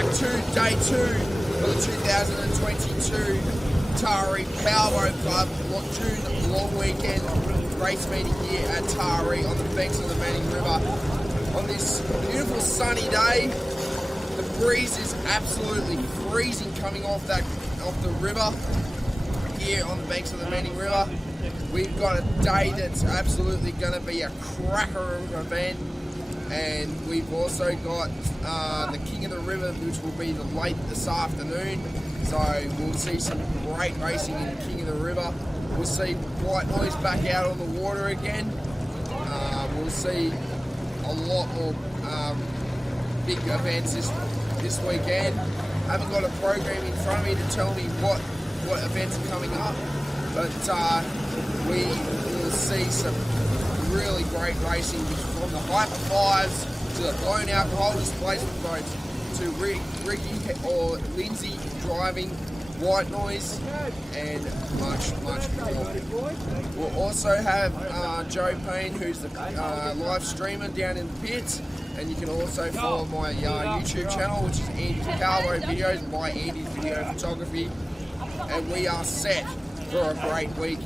back to day 2 of the 2022 Taree Powerboat Club June long weekend race meeting here at Taree on the banks of the Manning River. On this beautiful sunny day, the breeze is absolutely freezing coming off the river here on the banks of the Manning River. We've got a day that's absolutely going to be a cracker of an event. And we've also got the King of the River, which will be late this afternoon. So we'll see some great racing in the King of the River. We'll see White Noise back out on the water again. We'll see a lot more big events this weekend. I haven't got a program in front of me to tell me what events are coming up, but we will see some really great racing from the Hyper 5s to the blown alcohol displacement boats to Ricky or Lindsay driving White Noise and much more. We'll also have Joe Payne, who's the live streamer down in the pits, and you can also follow my YouTube channel, which is Andy's Powerboat Videos by Andy's Video Photography, and we are set for a great week,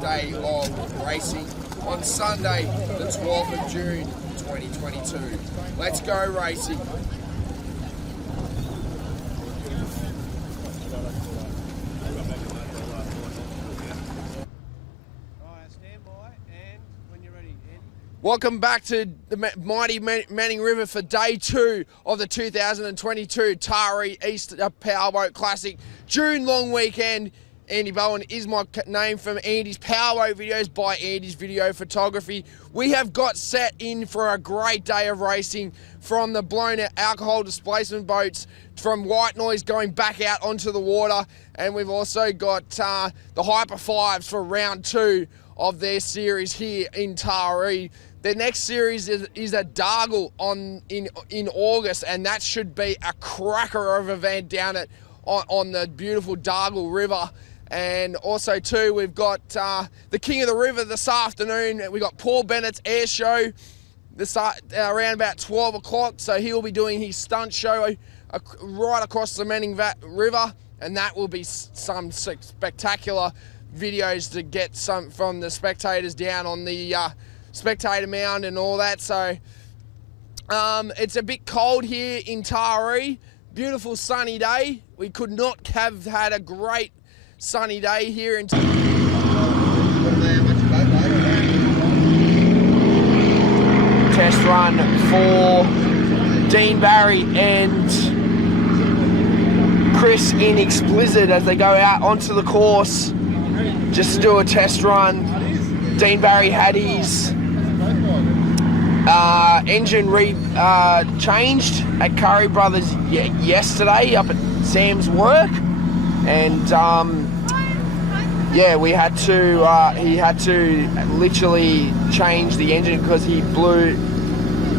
day of racing on Sunday, the 12th of June, 2022. Let's go racing. Welcome back to the mighty Manning River for day 2 of the 2022 Taree East Powerboat Classic June long weekend. Andy Bowen is my name from Andy's Powerboat Videos by Andy's Video Photography. We have got set in for a great day of racing from the blown alcohol displacement boats, from White Noise going back out onto the water, and we've also got the Hyper 5s for round 2 of their series here in Taree. The next series is at Dargle in August, and that should be a cracker of an event down on the beautiful Dargle River. And also too, we've got the King of the River this afternoon. We've got Paul Bennett's air show around about 12 o'clock. So he'll be doing his stunt show right across the Manning River, and that will be some spectacular videos to get some from the spectators down on the spectator mound and all that. So it's a bit cold here in Taree. Beautiful sunny day. We could not have had a great sunny day here in test run for Dean Barry and Chris in Explicit as they go out onto the course just to do a test run. Dean Barry had his engine changed at Curry Brothers yesterday up at Sam's work, and yeah, he had to literally change the engine because he blew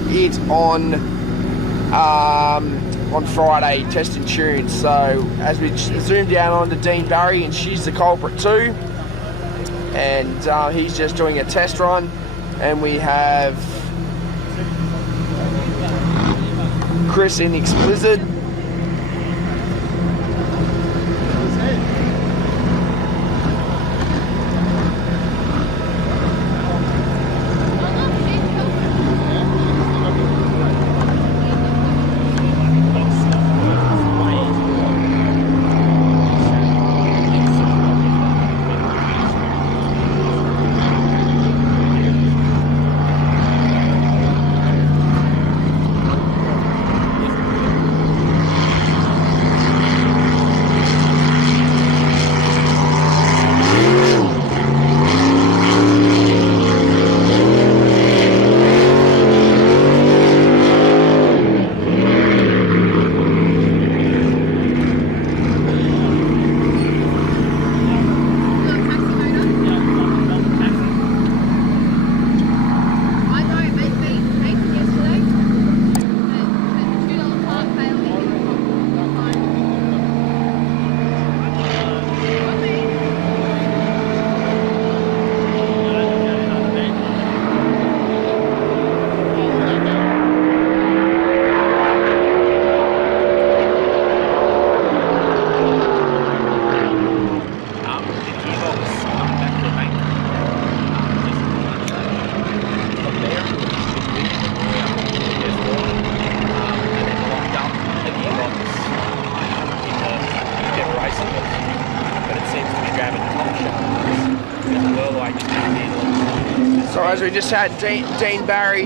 it on Friday testing tunes. So as we zoom down onto Dean Barry, and she's the culprit too, and he's just doing a test run, and we have Chris in Explicit. So as we just had Dean Barry.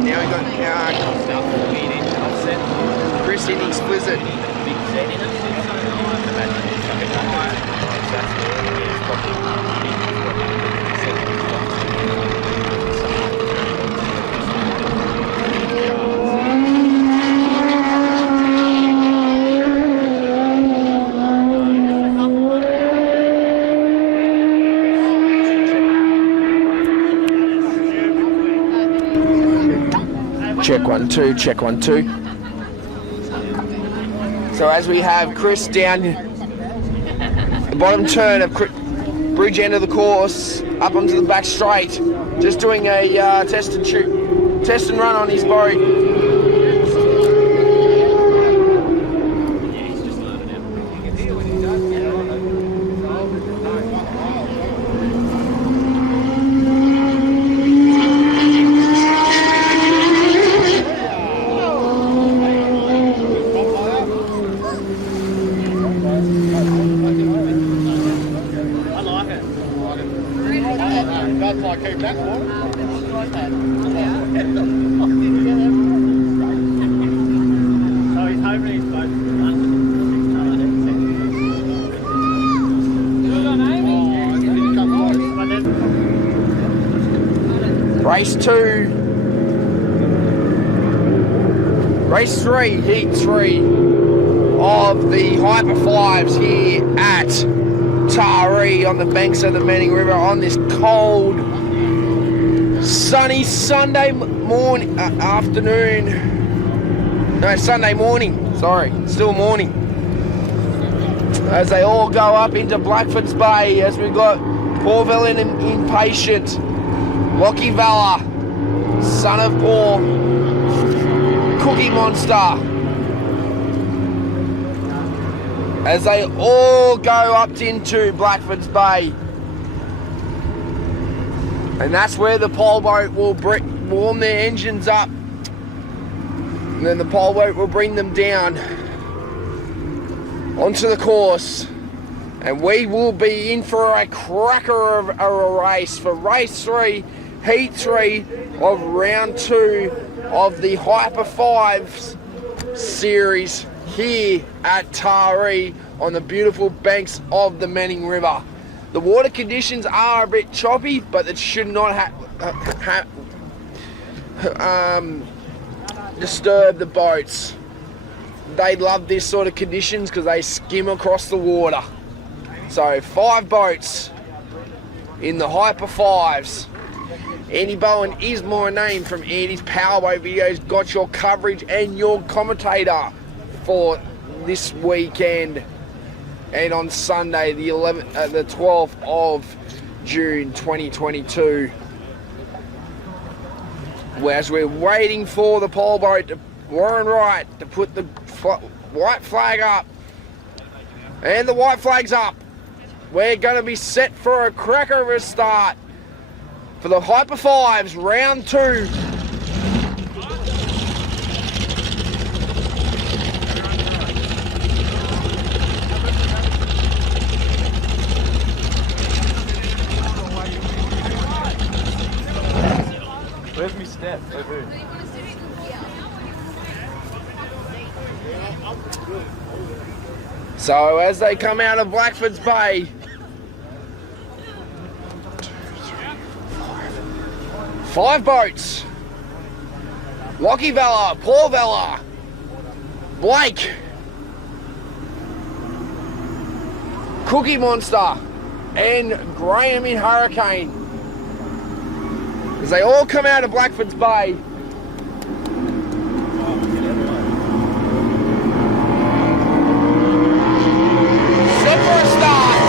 Now we got Chris in explicit. Check 1 2, check 1 2. So as we have Chris down the bottom turn of bridge end of the course, up onto the back straight, just doing a test and run on his boat. Race 3, heat 3 of the Hyper 5s here at Taree on the banks of the Manning River on this cold, sunny Sunday morning, Sunday morning, sorry, still morning. As they all go up into Blackfoot's Bay, as we've got Paul and Impatient, Lockie Valor, Son of Paul, Cookie Monster, as they all go up into Blackfoot's Bay. And that's where the Powerboat will warm their engines up. And then the Powerboat will bring them down onto the course. And we will be in for a cracker of a race for race 3, heat 3 of round 2 of the Hyper 5s series here at Taree on the beautiful banks of the Manning River. The water conditions are a bit choppy, but it should not disturb the boats. They love this sort of conditions because they skim across the water. So 5 boats in the Hyper 5s. Andy Bowen is my name from Andy's Powerboat videos. Got your coverage and your commentator for this weekend and on Sunday the 12th of June 2022. As we're waiting for the Powerboat, Warren Wright, to put the white flag up. And the white flag's up. We're going to be set for a cracker of a start for the Hyper 5s, round 2. Where's my step? So as they come out of Blackfoot's Bay, 5 boats. Lockie Valor, Paul Valor, Blake, Cookie Monster, and Graham in Hurricane. As they all come out of Blackfoot's Bay. Set for a start.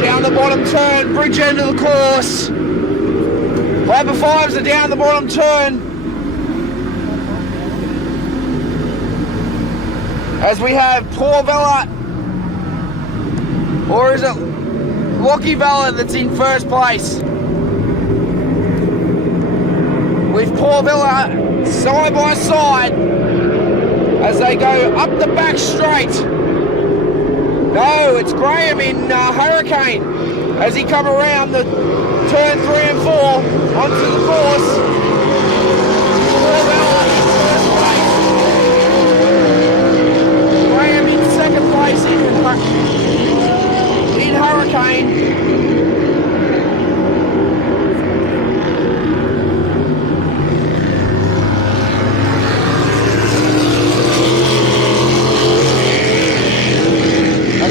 Down the bottom turn, bridge end of the course. Hyper 5s are down the bottom turn. As we have Paul Valor, or is it Lockie Valor that's in first place? With Paul Valor side by side. as they go up the back straight. No, it's Graham in Hurricane as he come around the turn 3 and 4 onto the course. Graham in second place in Hurricane.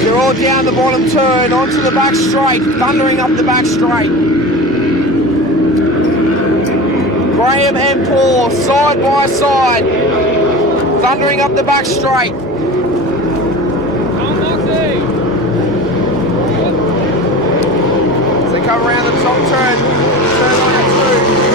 They're all down the bottom turn, onto the back straight, thundering up the back straight. Graham and Paul, side by side, thundering up the back straight. As they come around the top turn, turn 1 and 2.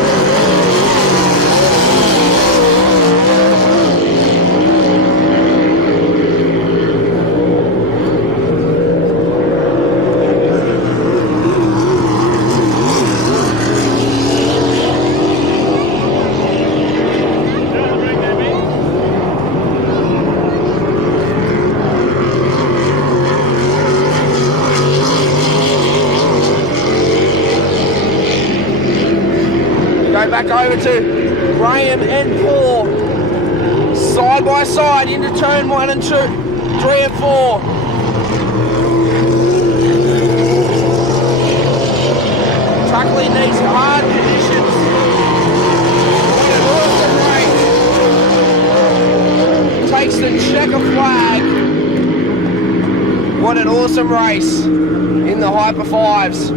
Back over to Graham and Paul, side by side into turn 1 and 2, 3 and 4. Tackling these hard conditions. Takes the checker flag. What an awesome race in the Hyper 5s.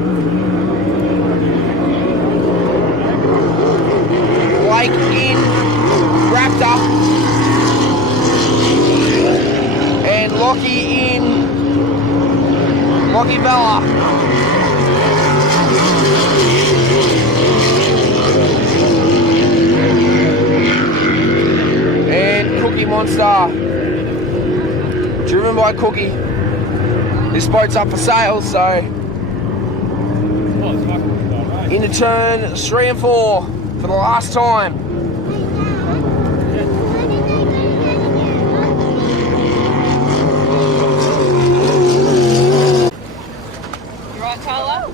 Blake in Raptor and Lockie in Lockie Bella. And Cookie Monster, driven by Cookie. This boat's up for sale, so into turn 3 and 4. For the last time. You right, Tyler?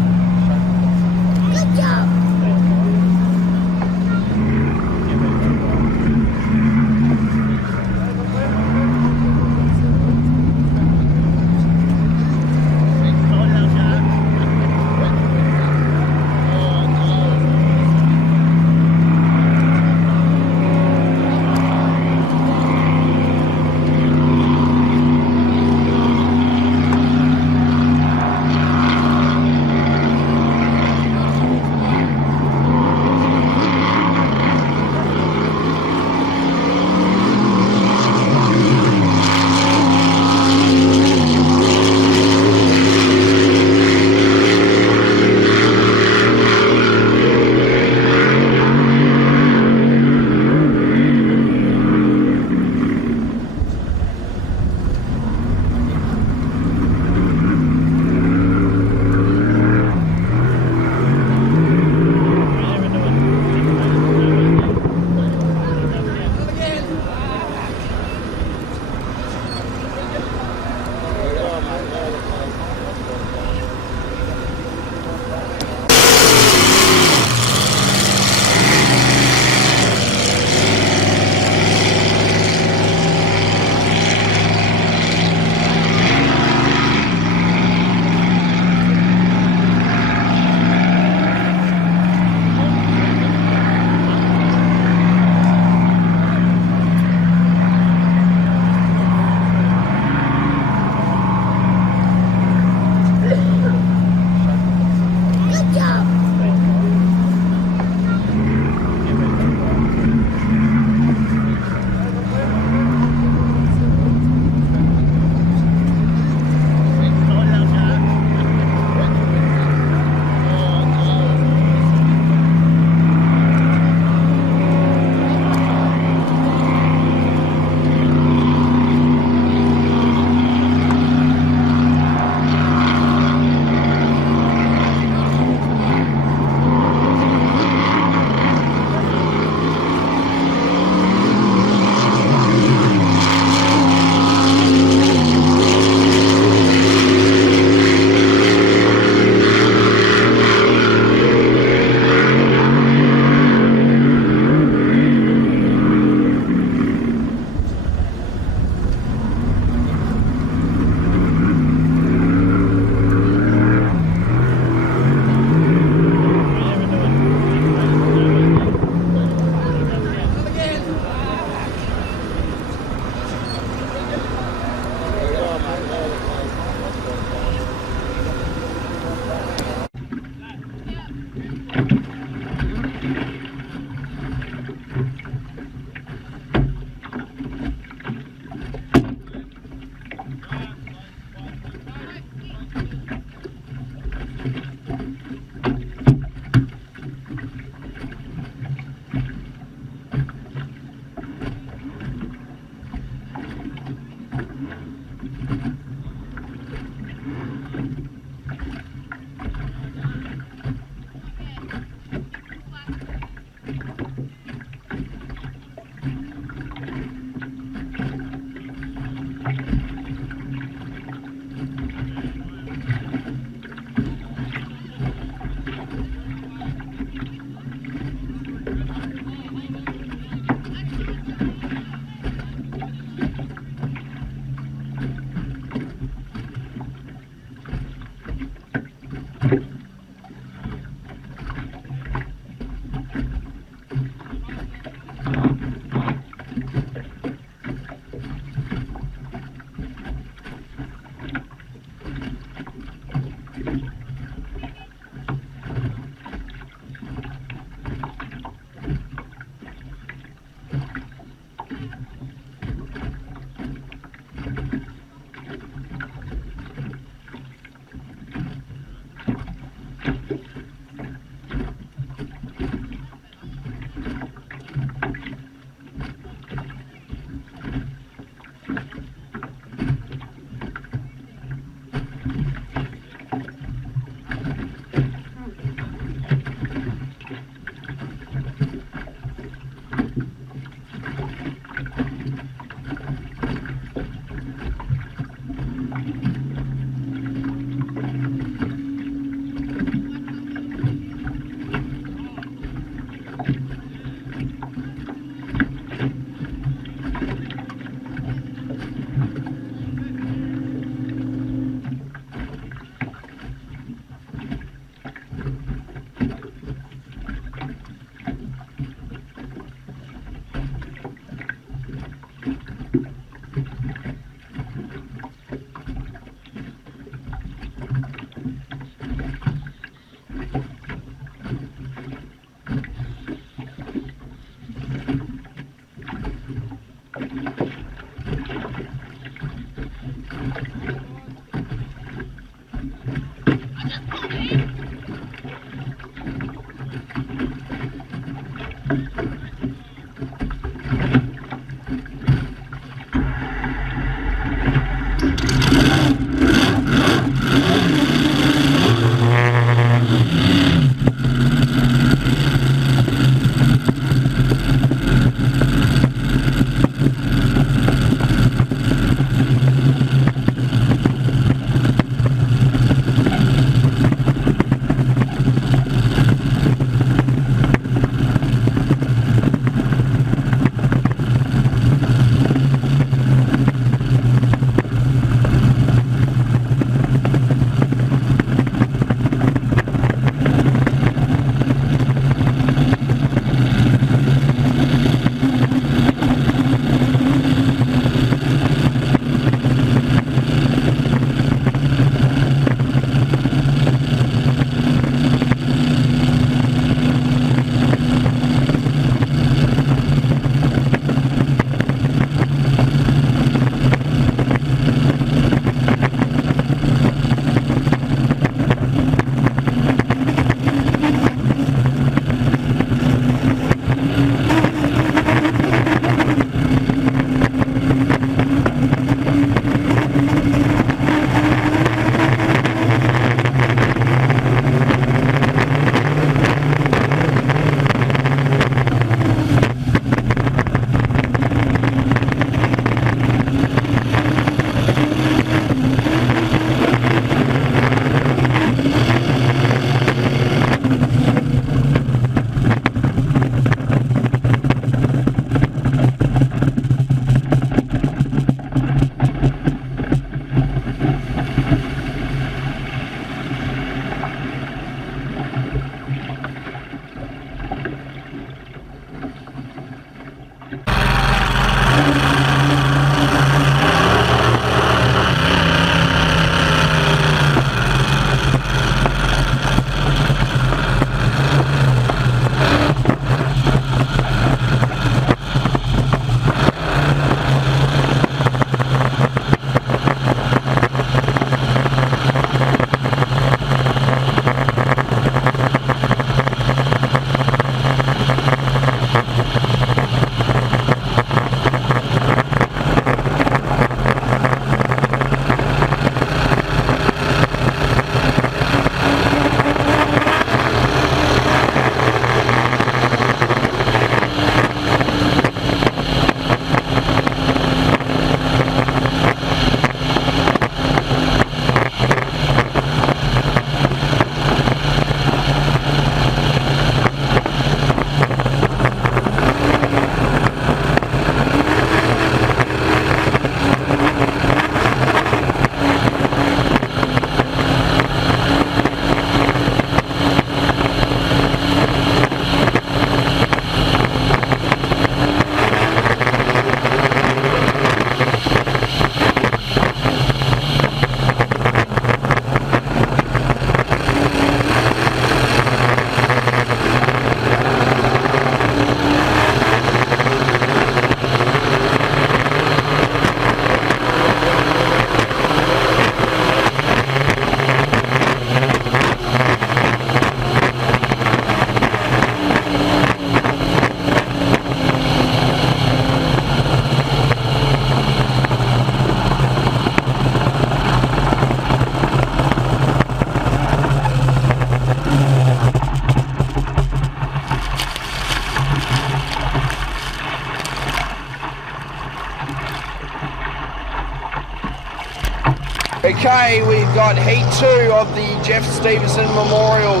Okay, we've got Heat 2 of the Jeff Stevenson Memorial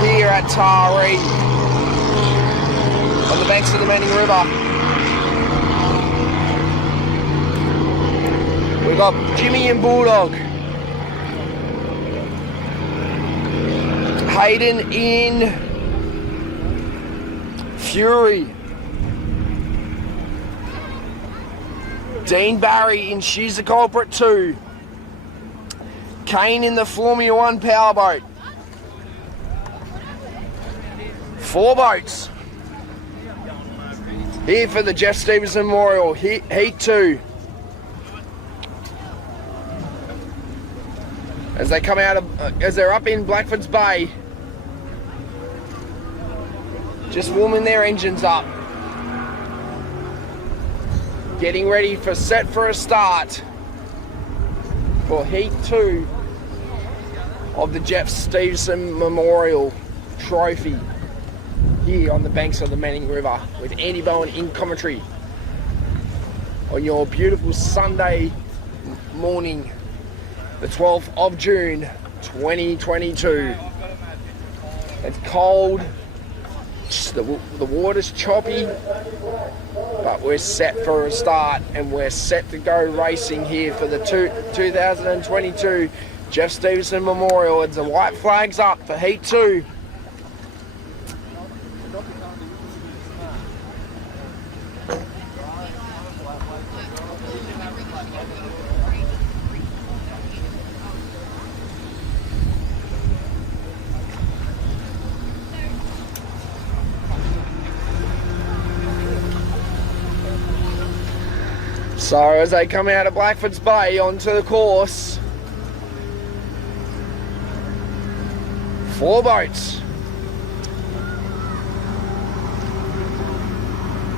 here at Taree on the banks of the Manning River. We've got Jimmy and Bulldog. Hayden in Fury. Dean Barry in She's the Culprit 2. Kane in the Formula 1 Powerboat. 4 boats here for the Jeff Stevenson Memorial, Heat 2. As they come out of, as they're up in Blackford's Bay, just warming their engines up, getting ready for set for a start for Heat 2 of the Jeff Stevenson Memorial Trophy here on the banks of the Manning River with Andy Bowen in commentary on your beautiful Sunday morning, the 12th of June 2022. It's cold, the water's choppy, but we're set for a start and we're set to go racing here for the 2022 Jeff Stevenson Memorial. It's the white flags up for Heat 2. So as they come out of Blackford's Bay onto the course, 4 boats.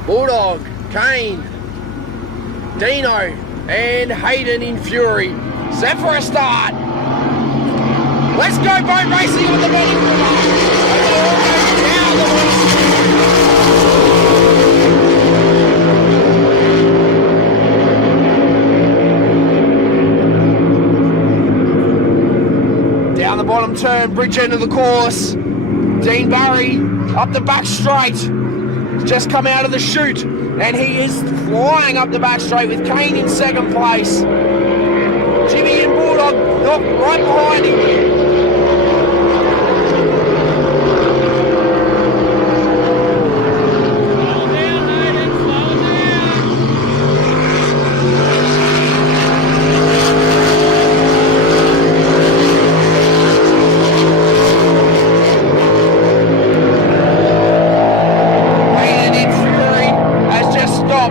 Bulldog, Kane, Dino and Hayden in Fury. Set for a start. Let's go boat racing on the Manning River. Down the water. Down the bottom turn, bridge end of the course. Dean Barry up the back straight. He's just come out of the chute and he is flying up the back straight with Kane in second place. Jimmy and Bulldog right behind him.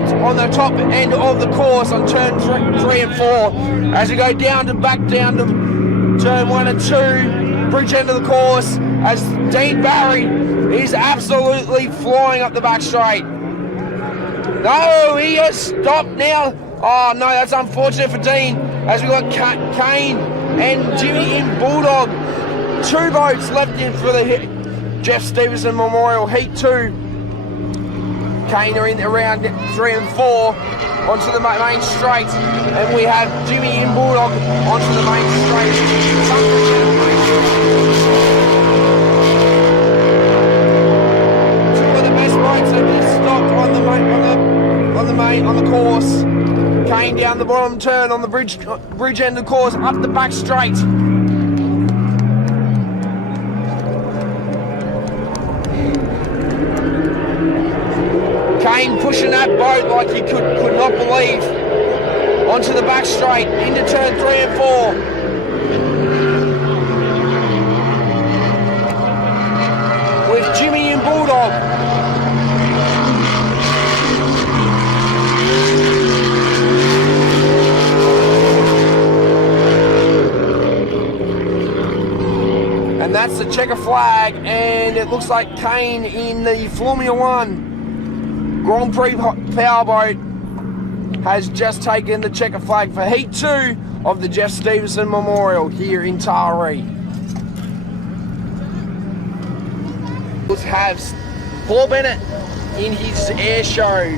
On the top end of the course on turn 3 and 4 as we go back down to turn 1 and 2, bridge end of the course, as Dean Barry is absolutely flying up the back straight. No, he has stopped now. Oh no, that's unfortunate for Dean, as we got Kane and Jimmy in Bulldog. 2 boats left in for the Jeff Stevenson Memorial Heat 2. Kane are in around 3 and 4 onto the main straight, and we have Jimmy in Bulldog onto the main straight. Two of the best boats have just stopped on the course. Kane down the bottom turn on the bridge end of the course, up the back straight. Kane pushing that boat like he could not believe onto the back straight into turn 3 and 4 with Jimmy and Bulldog. And that's the checker flag, and it looks like Kane in the Formula 1 Grand Prix Powerboat has just taken the checker flag for Heat 2 of the Jeff Stevenson Memorial here in Taree. Let's have Paul Bennett in his air show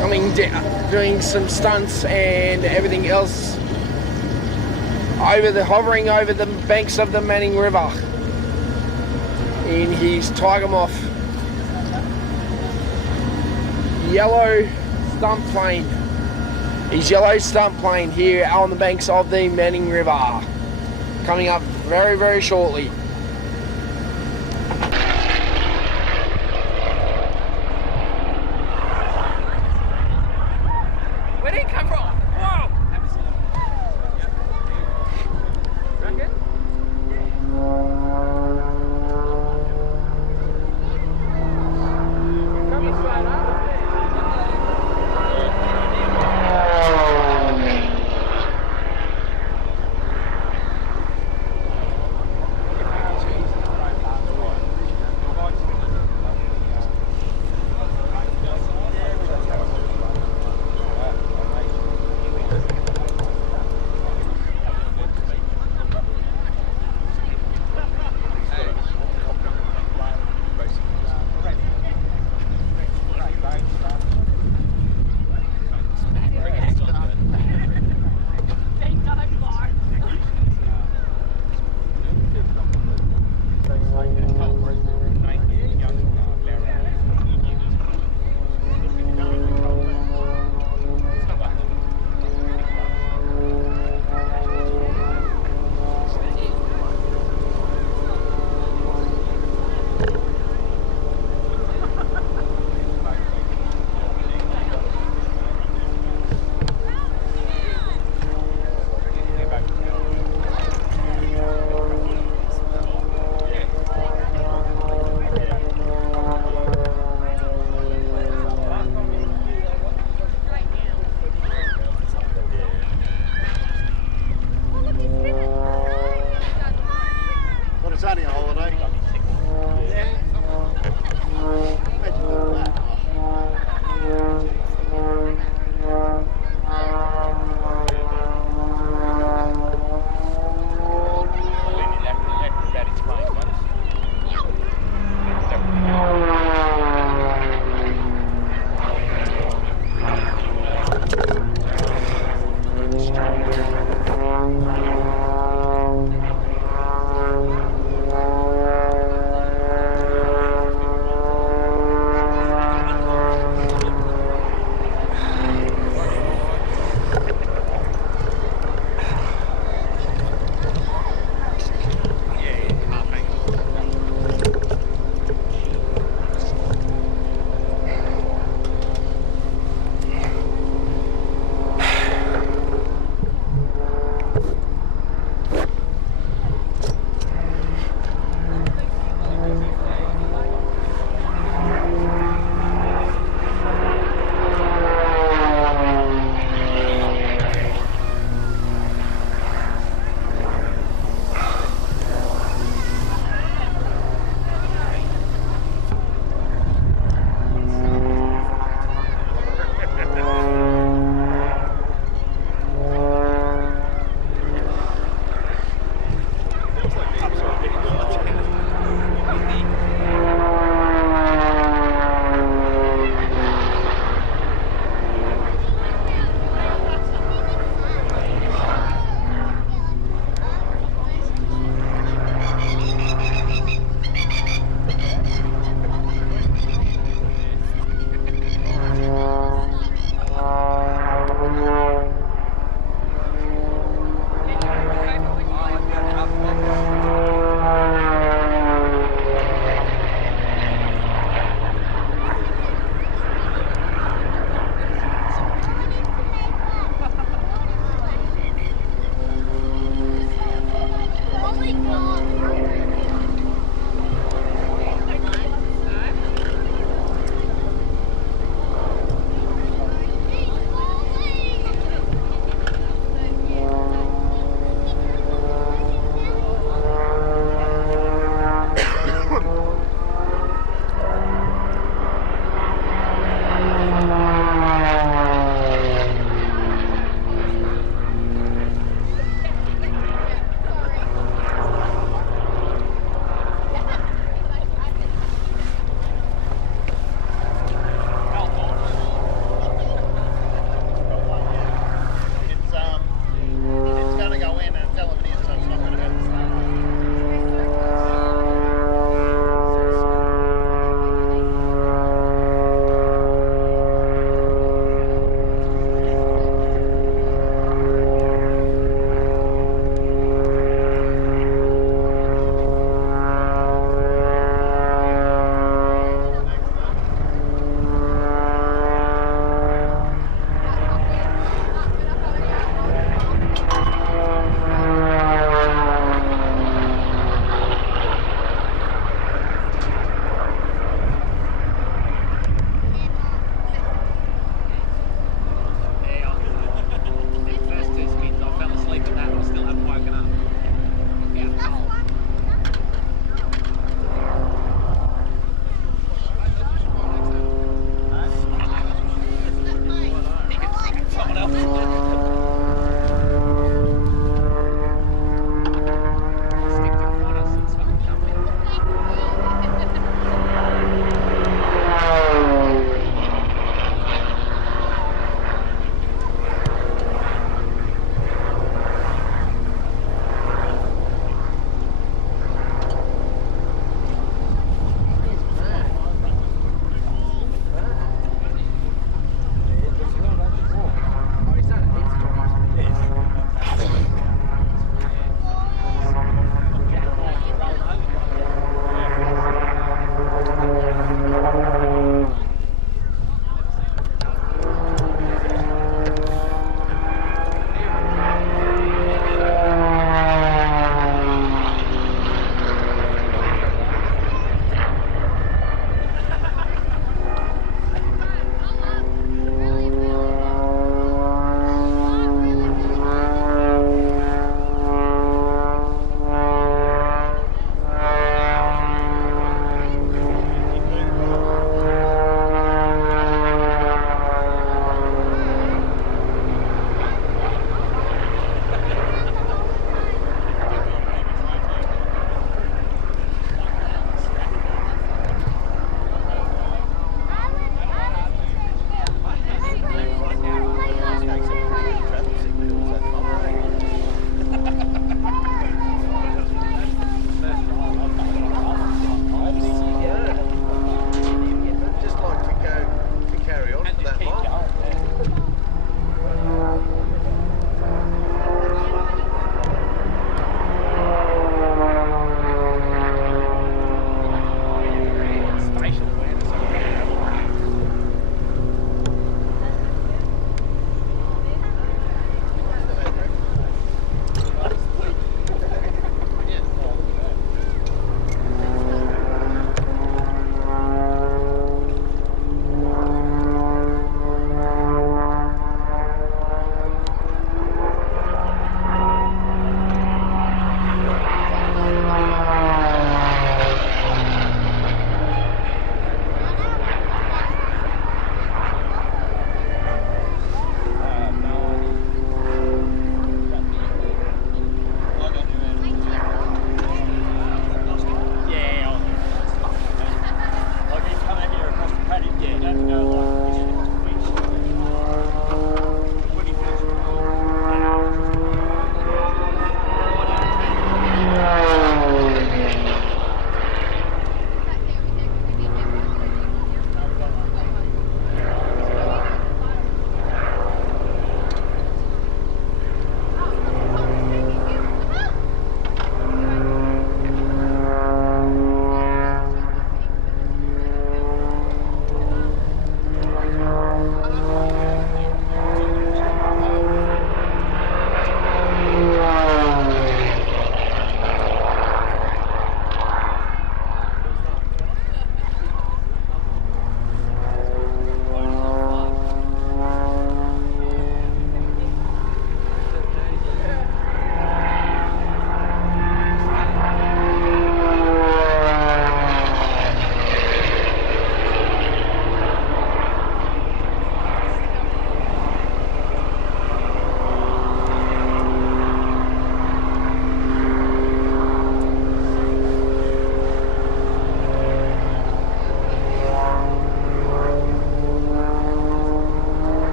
coming down, doing some stunts and everything else hovering over the banks of the Manning River in his Tiger Moth yellow stunt plane. His yellow stunt plane here on the banks of the Manning River, coming up very, very shortly. Where did he come from? Whoa! Reckon? Coming straight up.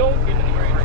Don't give it the green.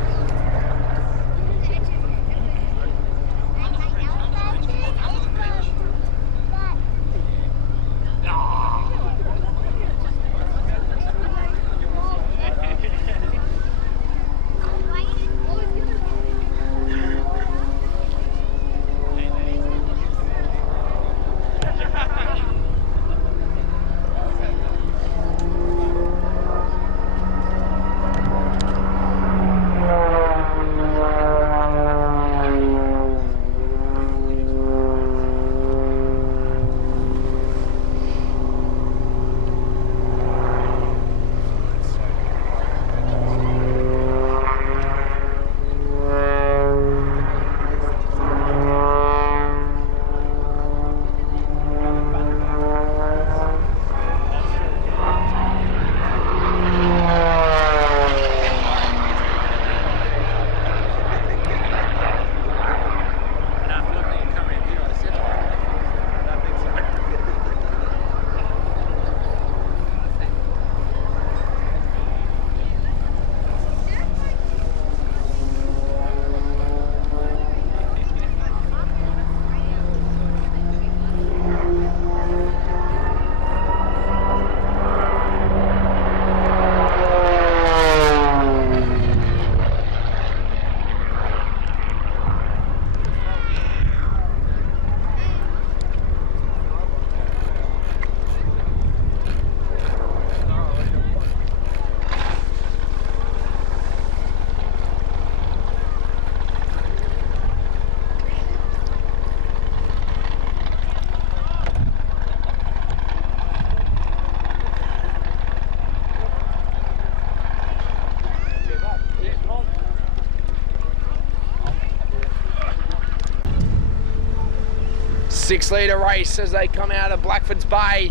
Six-litre race as they come out of Blackford's Bay.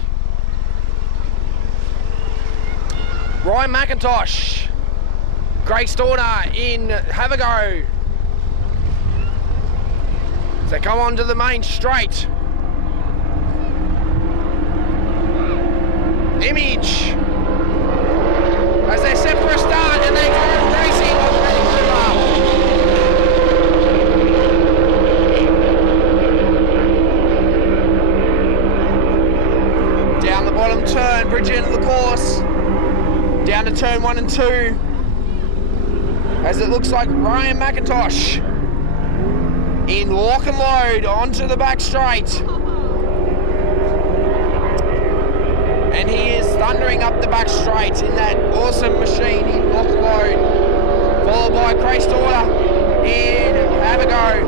Ryan McIntosh, Grace Dorner in Have a Go. As they come onto the main straight. Image as they're set for a start and they go racing on the Manning River. Down the bottom turn, bridge into the course. Down to turn 1 and 2. As it looks like Ryan McIntosh in lock and load onto the back straight. And he is thundering up the back straight in that awesome machine in lock and load. Followed by Grace Dorner in Have a Go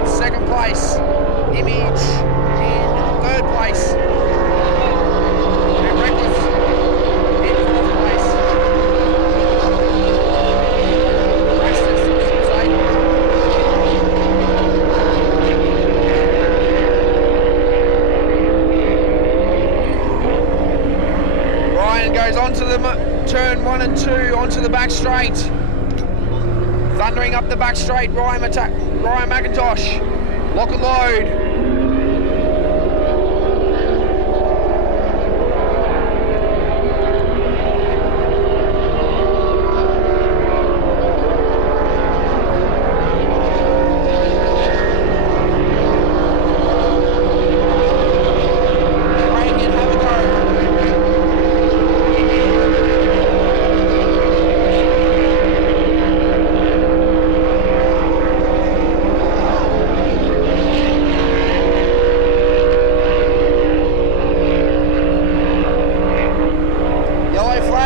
in second place. Image in third place. And Reckless in fourth place. Ryan goes onto the turn 1 and 2 onto the back straight. Thundering up the back straight, Ryan McIntosh. Lock and load.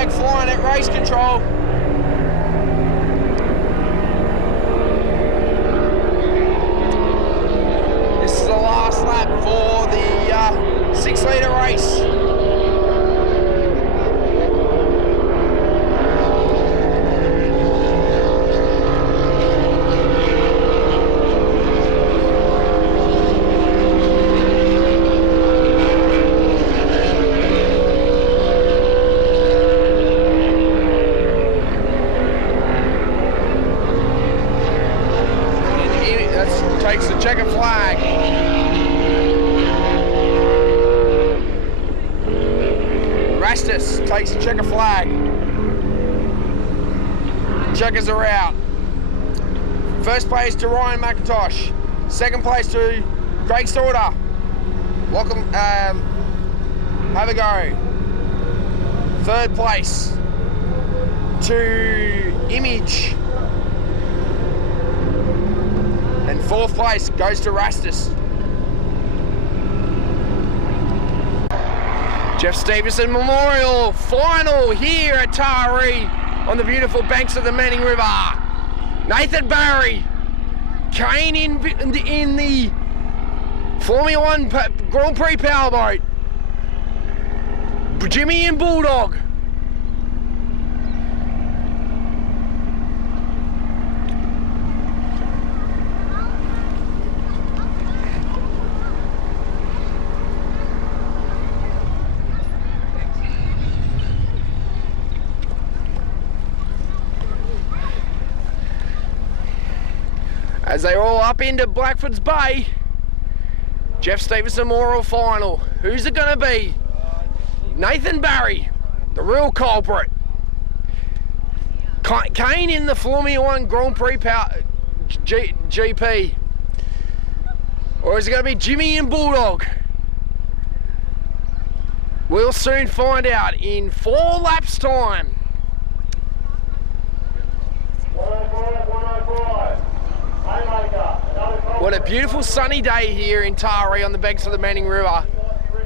Flying at race control. This is the last lap for the 6-litre race. Takes the checker flag. Rastus takes the checker flag. checkers are out. First place to Ryan McIntosh. Second place to Craig Sauter. Have a go. Third place to Image. And fourth place goes to Rastus. Jeff Stevenson Memorial final here at Taree on the beautiful banks of the Manning River. Nathan Barry, Kane in the Formula One Grand Prix Powerboat. Jimmy and Bulldog. As they roll up into Blackford's Bay, Jeff Stevenson Memorial final. Who's it going to be? Nathan Barry, the real culprit. Kane in the Formula One Grand Prix GP. Or is it going to be Jimmy and Bulldog? We'll soon find out in 4 laps time. 105. What a beautiful sunny day here in Taree on the banks of the Manning River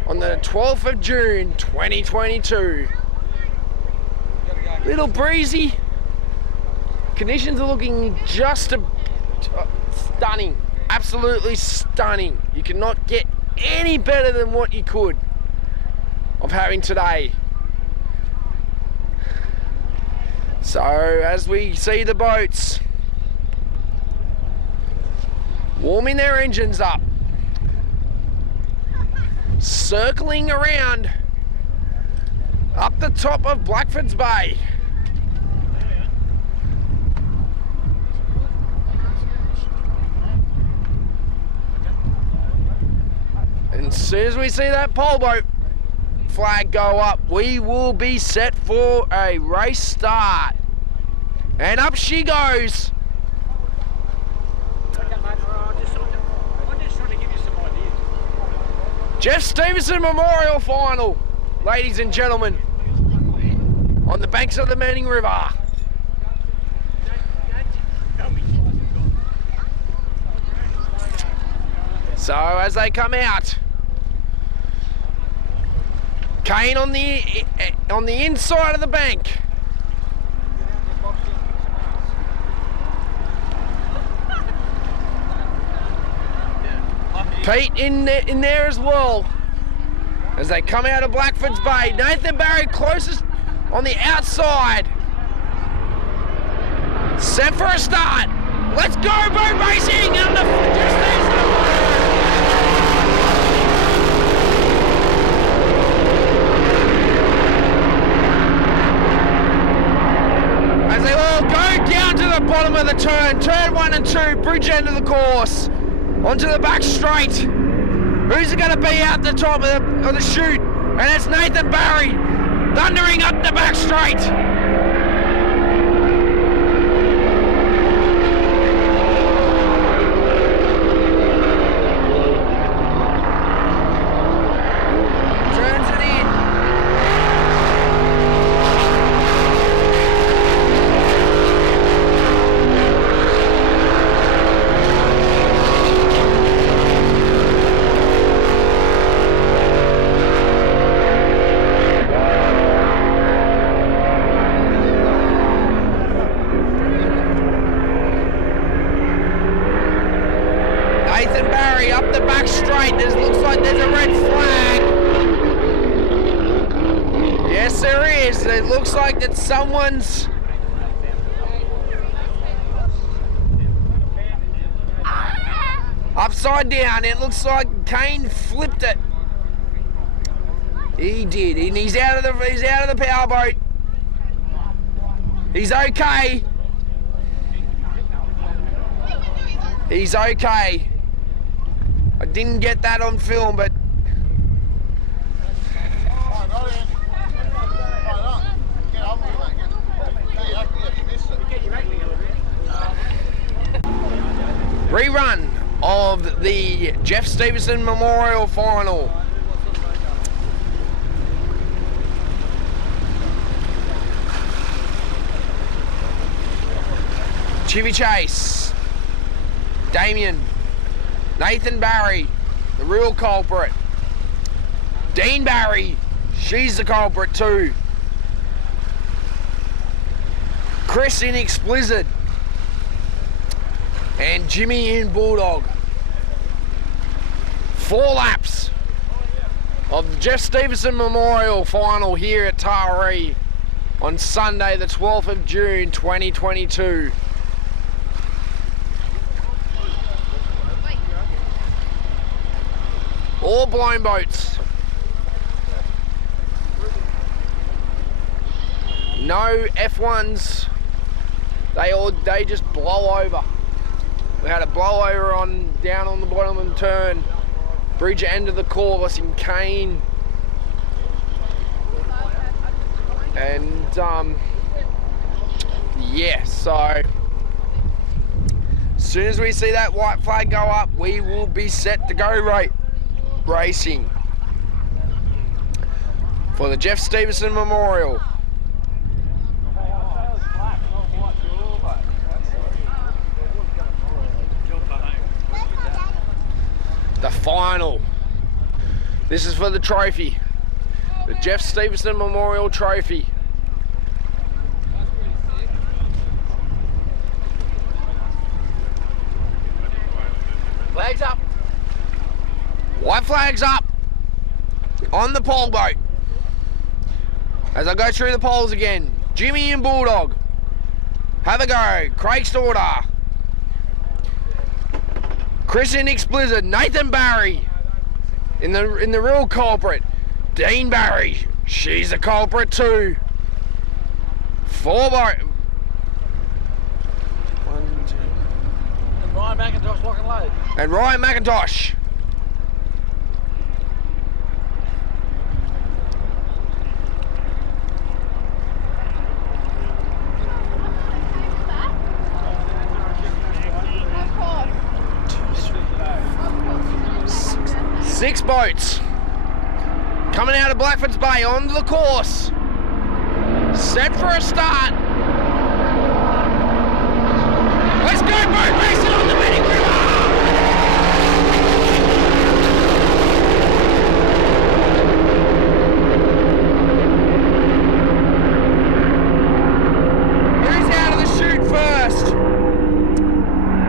on the 12th of June 2022. Little breezy. Conditions are looking just stunning. Absolutely stunning. You cannot get any better than what you could of having today. So as we see the boats warming their engines up, circling around up the top of Blackford's Bay. And as soon as we see that Powerboat flag go up, we will be set for a race start. And up she goes. Jeff Stevenson Memorial final, ladies and gentlemen, on the banks of the Manning River. So as they come out, Kane on the inside of the bank. Pete in there as well as they come out of Blackford's Bay. Nathan Barry closest on the outside. Set for a start. Let's go, boat racing! And as they all go down to the bottom of the turn 1 and 2, bridge end of the course. Onto the back straight. Who's it going to be out the top of the chute? And it's Nathan Barry thundering up the back straight. Turns it in. Nathan Barry up the back straight. It looks like there's a red flag. Yes, there is. It looks like that someone's upside down. It looks like Kane flipped it. He did, and he's out of the powerboat. He's okay. He's okay. I didn't get that on film, but Get up here, mate. Get up here. Rerun of the Jeff Stevenson Memorial Final. Chivy Chase, Damien, Nathan Barry, the real culprit. Dean Barry, she's the culprit too. Chris in Explicit. And Jimmy in Bulldog. 4 laps of the Jeff Stevenson Memorial Final here at Taree on Sunday the 12th of June 2022. All blown boats. No F1s. They just blow over. We had a blowover down on the bottom of the turn. Bridge end of the course in Kane. And yeah, so as soon as we see that white flag go up, we will be set to go racing for the Jeff Stevenson Memorial. The final. This is for the trophy. The Jeff Stevenson Memorial Trophy. Flags up. White flags up on the pole boat. As I go through the poles again, Jimmy and Bulldog. Have a go. Craig Storter. Chris in Explicit. Nathan Barry in the real culprit. Dean Barry. She's a culprit too. 4 boat. 1, 2. And Ryan McIntosh lock and load. And Ryan McIntosh. Six boats coming out of Blackford's Bay onto the course. Set for a start. Let's go boat racing on the Manning River. Who's out of the chute first?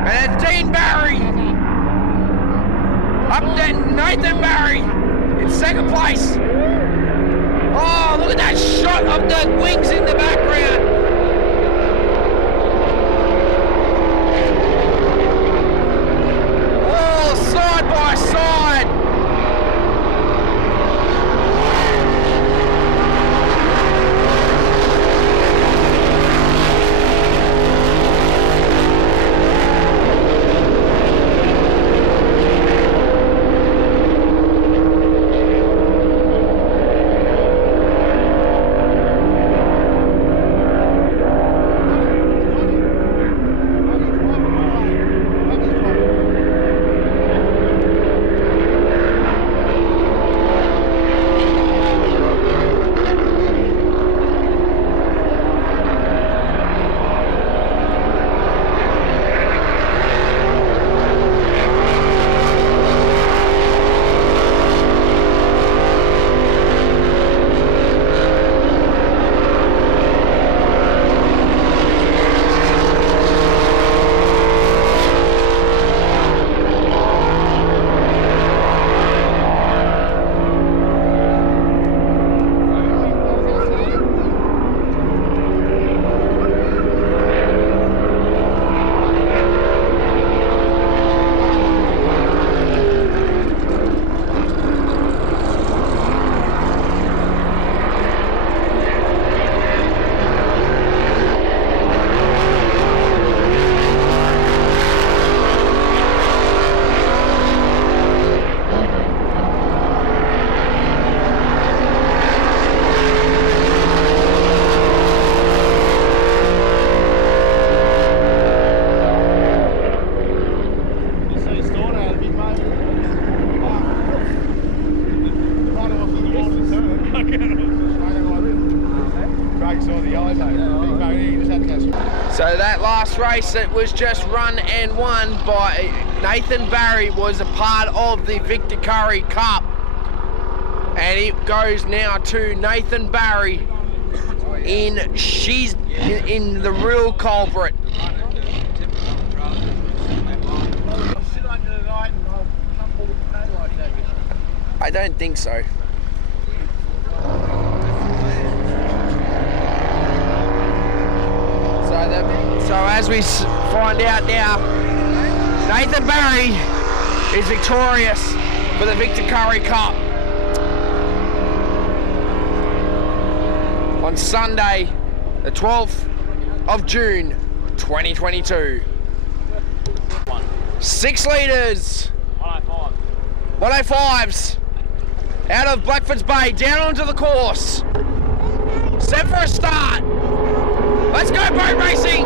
And it's Dean Barry. Up then Nathan Barry in second place. Oh, look at that shot of the wings in the background. Oh, side by side. race that was just run and won by Nathan Barry was a part of the Victor Curry Cup. And it goes now to Nathan Barry in the real culprit. I don't think so. So as we find out now, Nathan Barry is victorious for the Victor Curry Cup on Sunday, the 12th of June, 2022. 6 litres. 105s. Out of Blackford's Bay, down onto the course. Set for a start. Let's go boat racing.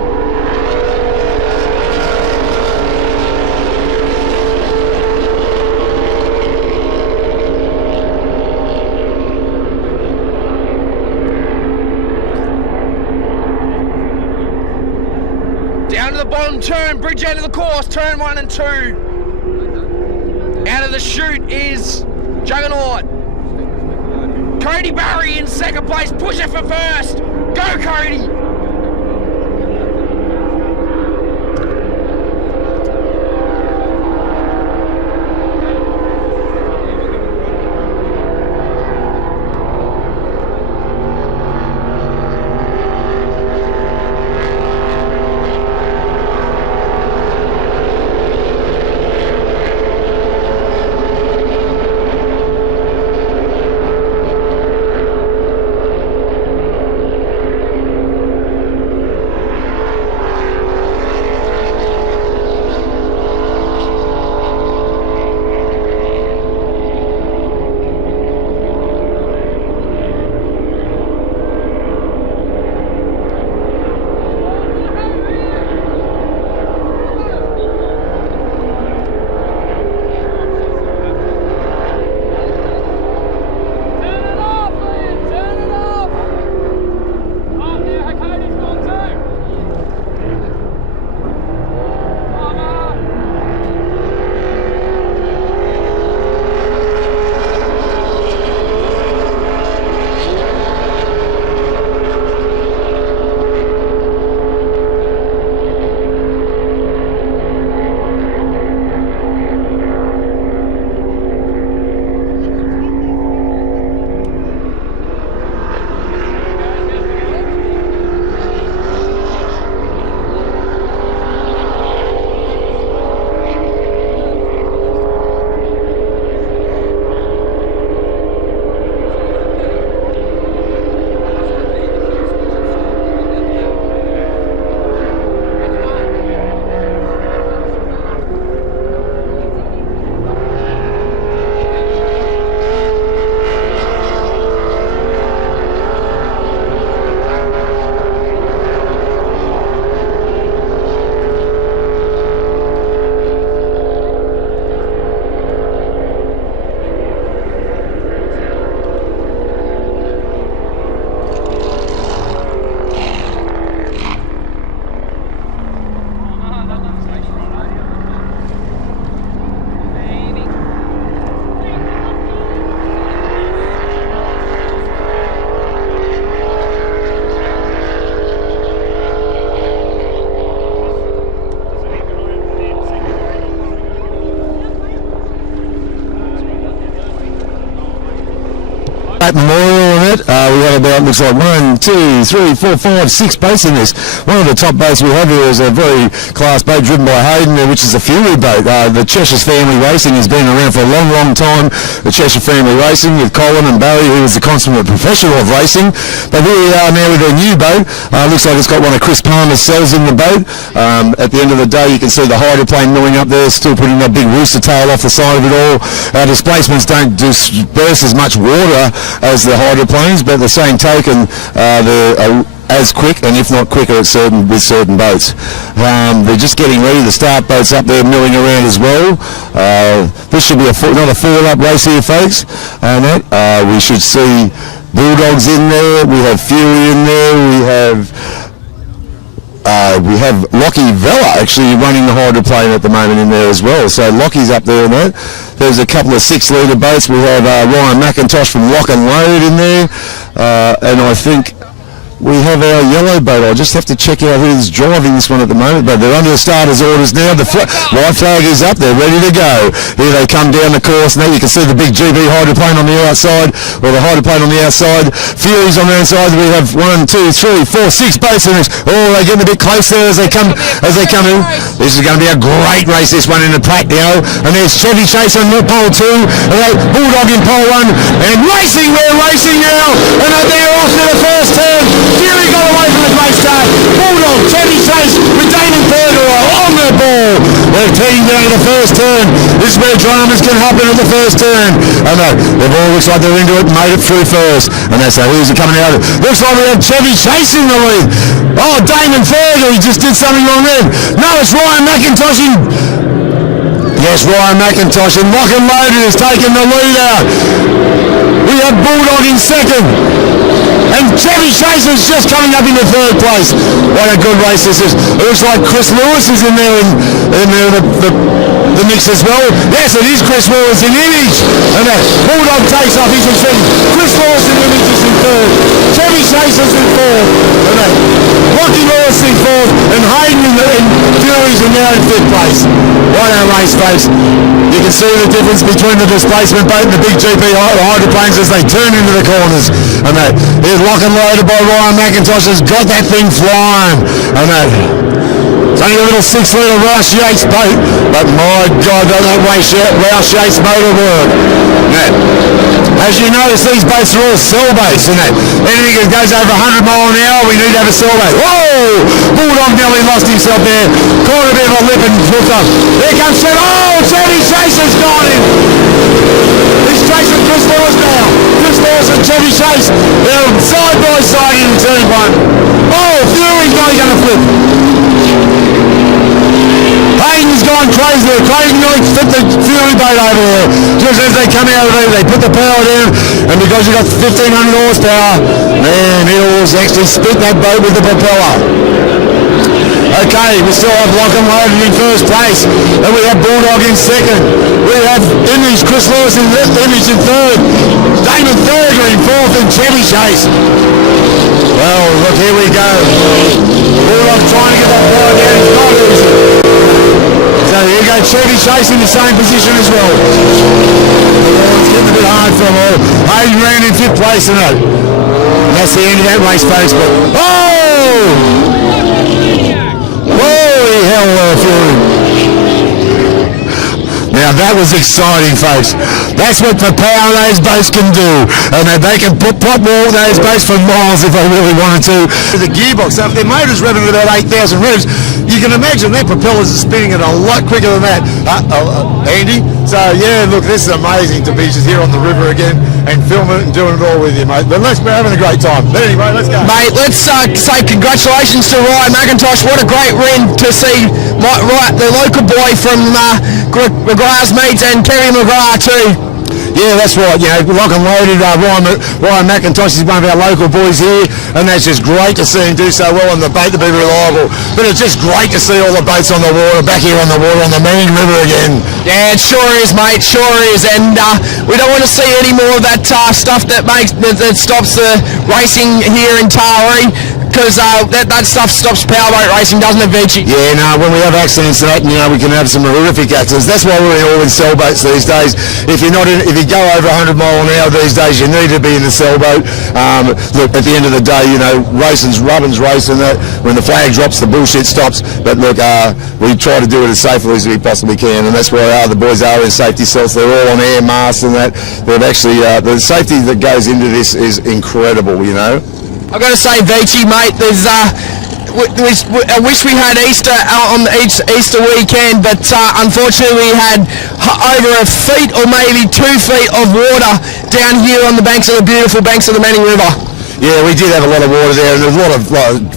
Down to the bottom turn, bridge out of the course, turn 1 and 2. Out of the chute is Juggernaut. Cody Barry in second place, push it for first. Go Cody! Memorial on it. We got about, looks like 1, 2, 3, 4, 5, 6 boats in this. One of the top boats we have here is a very class boat driven by Hayden, which is a Fury boat. The Cheshire's Family Racing has been around for a long, long time. The Cheshire Family Racing with Colin and Barry, who is the consummate professional of racing. But here we are now with a new boat. Looks like it's got one of Chris Palmer's cells in the boat. At the end of the day, you can see the hydroplane mooring up there, still putting that big rooster tail off the side of it all. Displacements don't disperse as much water as the hydroplanes, but at the same token, they're as quick, and if not quicker, with certain boats. They're just getting ready to start boats up there milling around as well. This should be another four-lap race here, folks. We should see Bulldogs in there. We have Fury in there. We have we have Lockie Vella actually running the hydroplane at the moment in there as well. So Lockie's up there in that. There's a couple of 6-litre boats. We have Ryan McIntosh from Lock and Load in there. And I think we have our yellow boat. I'll just have to check out who's driving this one at the moment, but they're under the starter's orders now. The white flag is up. They're ready to go. Here they come down the course. Now you can see the big GB hydroplane on the outside, or the hydroplane on the outside. Furies on the outside. We have 1, 2, 3, 4, 6 boats in this. Oh, they're getting a bit closer as they come in. This is going to be a great race, this one in the Pratt now. And there's Chevy Chase on pole 2. Bulldog in pole 1. And racing, we're racing now. And they're off to the first turn. Fury got away from the great start. Bulldog, Chevy Chase with Damon Bergeron on the ball. They're teeing down to the first turn. This is where dramas can happen at the first turn. I know, the ball looks like they're into it, made it through first. And that's how who's coming out. Looks like we have Chevy Chase in the lead. Oh, Damon Fergal, he just did something wrong then. No, it's Ryan McIntosh in. Yes, Ryan McIntosh and Lock and Loaded has taken the lead out. We have Bulldog in second. And Chevy Chase is just coming up into third place. What a good race this is. It looks like Chris Lewis is in there in the mix as well. Yes, it is Chris Lewis in image. And Bulldog takes off, he's in second. Chris Lewis in image is in third. Chevy Chase is in fourth. And Rocky Lewis in fourth. And Hayden and Furies are now in fifth place. What a race, folks. You can see the difference between the displacement boat and the big GP hydroplanes as they turn into the corners. And here's Lock and Loaded by Ryan McIntosh has got that thing flying. And it's only a little 6-litre Rouse Yates boat, but my God, doesn't that Rouse Yates motor work. As you notice, these boats are all cell boats, and anything that goes over 100 mile an hour, we need to have a cell boat. Whoa! Bulldog nearly lost himself there. Caught a bit of a lip and hooked up. Here comes Chevy. Oh, Chevy Chase has got him. He's chasing Chris Lewis now. Chris Lewis and Chevy Chase. They're side by side in turn 1. Oh, Fury's going to flip. Hayden's gone crazy there. Clayton nearly flipped the Fury boat over there. Just as they come out of there, they put the power down, and because you've got 1,500 horsepower, man, it'll actually spit that boat with the propeller. Okay, we still have Lock and Loaded in first place, and we have Bulldog in second. We have Image, Chris Lewis in left, Image in third, Damon Ferger in fourth, and Chevy Chase. Well, look, here we go. Bulldog trying to get that power down, it's not easy. So here you go, Chevy Chase in the same position as well. Oh, it's getting a bit hard for them all. Hayden ran in fifth place in it. And that's the end of that race, folks. But oh! Holy hell, Fury. Now that was exciting, folks. That's what the power those boats can do. And they can pop walk those boats for miles if they really wanted to. The gearbox, so if their motor's revving at about 8,000 revs, you can imagine their propellers are spinning at a lot quicker than that. Andy? So yeah, look, this is amazing to be just here on the river again and filming it and doing it all with you, mate. But we're having a great time. But anyway, let's go. Mate, let's say congratulations to Ryan McIntosh. What a great win to see the local boy from McGrath's Meads and Terry McGrath too. Yeah, that's right. You know, Lock and Loaded, Ryan McIntosh is one of our local boys here, and that's just great to see him do so well on the boat to be reliable. But it's just great to see all the boats on the water, back here on the water on the main river again. Yeah, it sure is, mate, sure is. And we don't want to see any more of that stuff that stops the racing here in Taree. Because that stuff stops powerboat racing, doesn't it, Vici? Yeah, no, when we have accidents like that, you know, we can have some horrific accidents. That's why we're all in sailboats these days. If you go over 100 mile an hour these days, you need to be in the sailboat. Look, at the end of the day, you know, racing's racing. That when the flag drops, the bullshit stops. But look, we try to do it as safely as we possibly can, and that's why the boys are in safety cells. They're all on air masks and that. They've actually the safety that goes into this is incredible, you know. I've got to say, Vici, mate, there's I wish we had Easter on Easter weekend, but unfortunately we had over a feet or maybe 2 feet of water down here on the beautiful banks of the Manning River. Yeah, we did have a lot of water there, and there's a lot of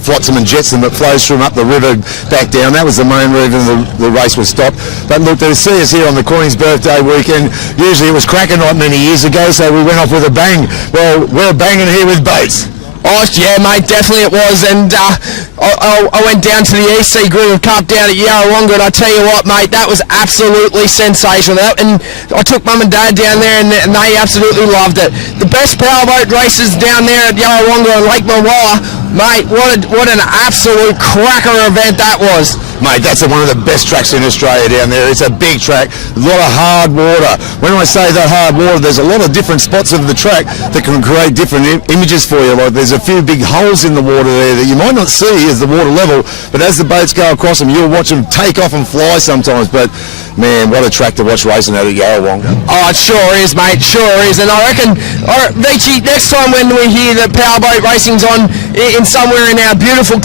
flotsam and jetsam that flows from up the river back down. That was the main reason the race was stopped. But look, to see us here on the Queen's birthday weekend, usually it was cracking like many years ago, so we went off with a bang. Well, we're banging here with boats. Oh, yeah, mate, definitely it was. And I went down to the EC Griffith Cup down at Yarrawonga, and I tell you what, mate, that was absolutely sensational. And I took mum and dad down there, and they absolutely loved it. The best powerboat races down there at Yarrawonga and Lake Mulwala, mate, what an absolute cracker event that was. Mate, that's one of the best tracks in Australia down there. It's a big track, a lot of hard water. When I say that hard water, there's a lot of different spots of the track that can create different images for you. Like there's a few big holes in the water there that you might not see as the water level, but as the boats go across them, you'll watch them take off and fly sometimes. But man, what a track to watch racing out at Yarrawonga. Oh, it sure is, mate, sure is. And I reckon, Vici, next time when we hear that powerboat racing's on in somewhere in our beautiful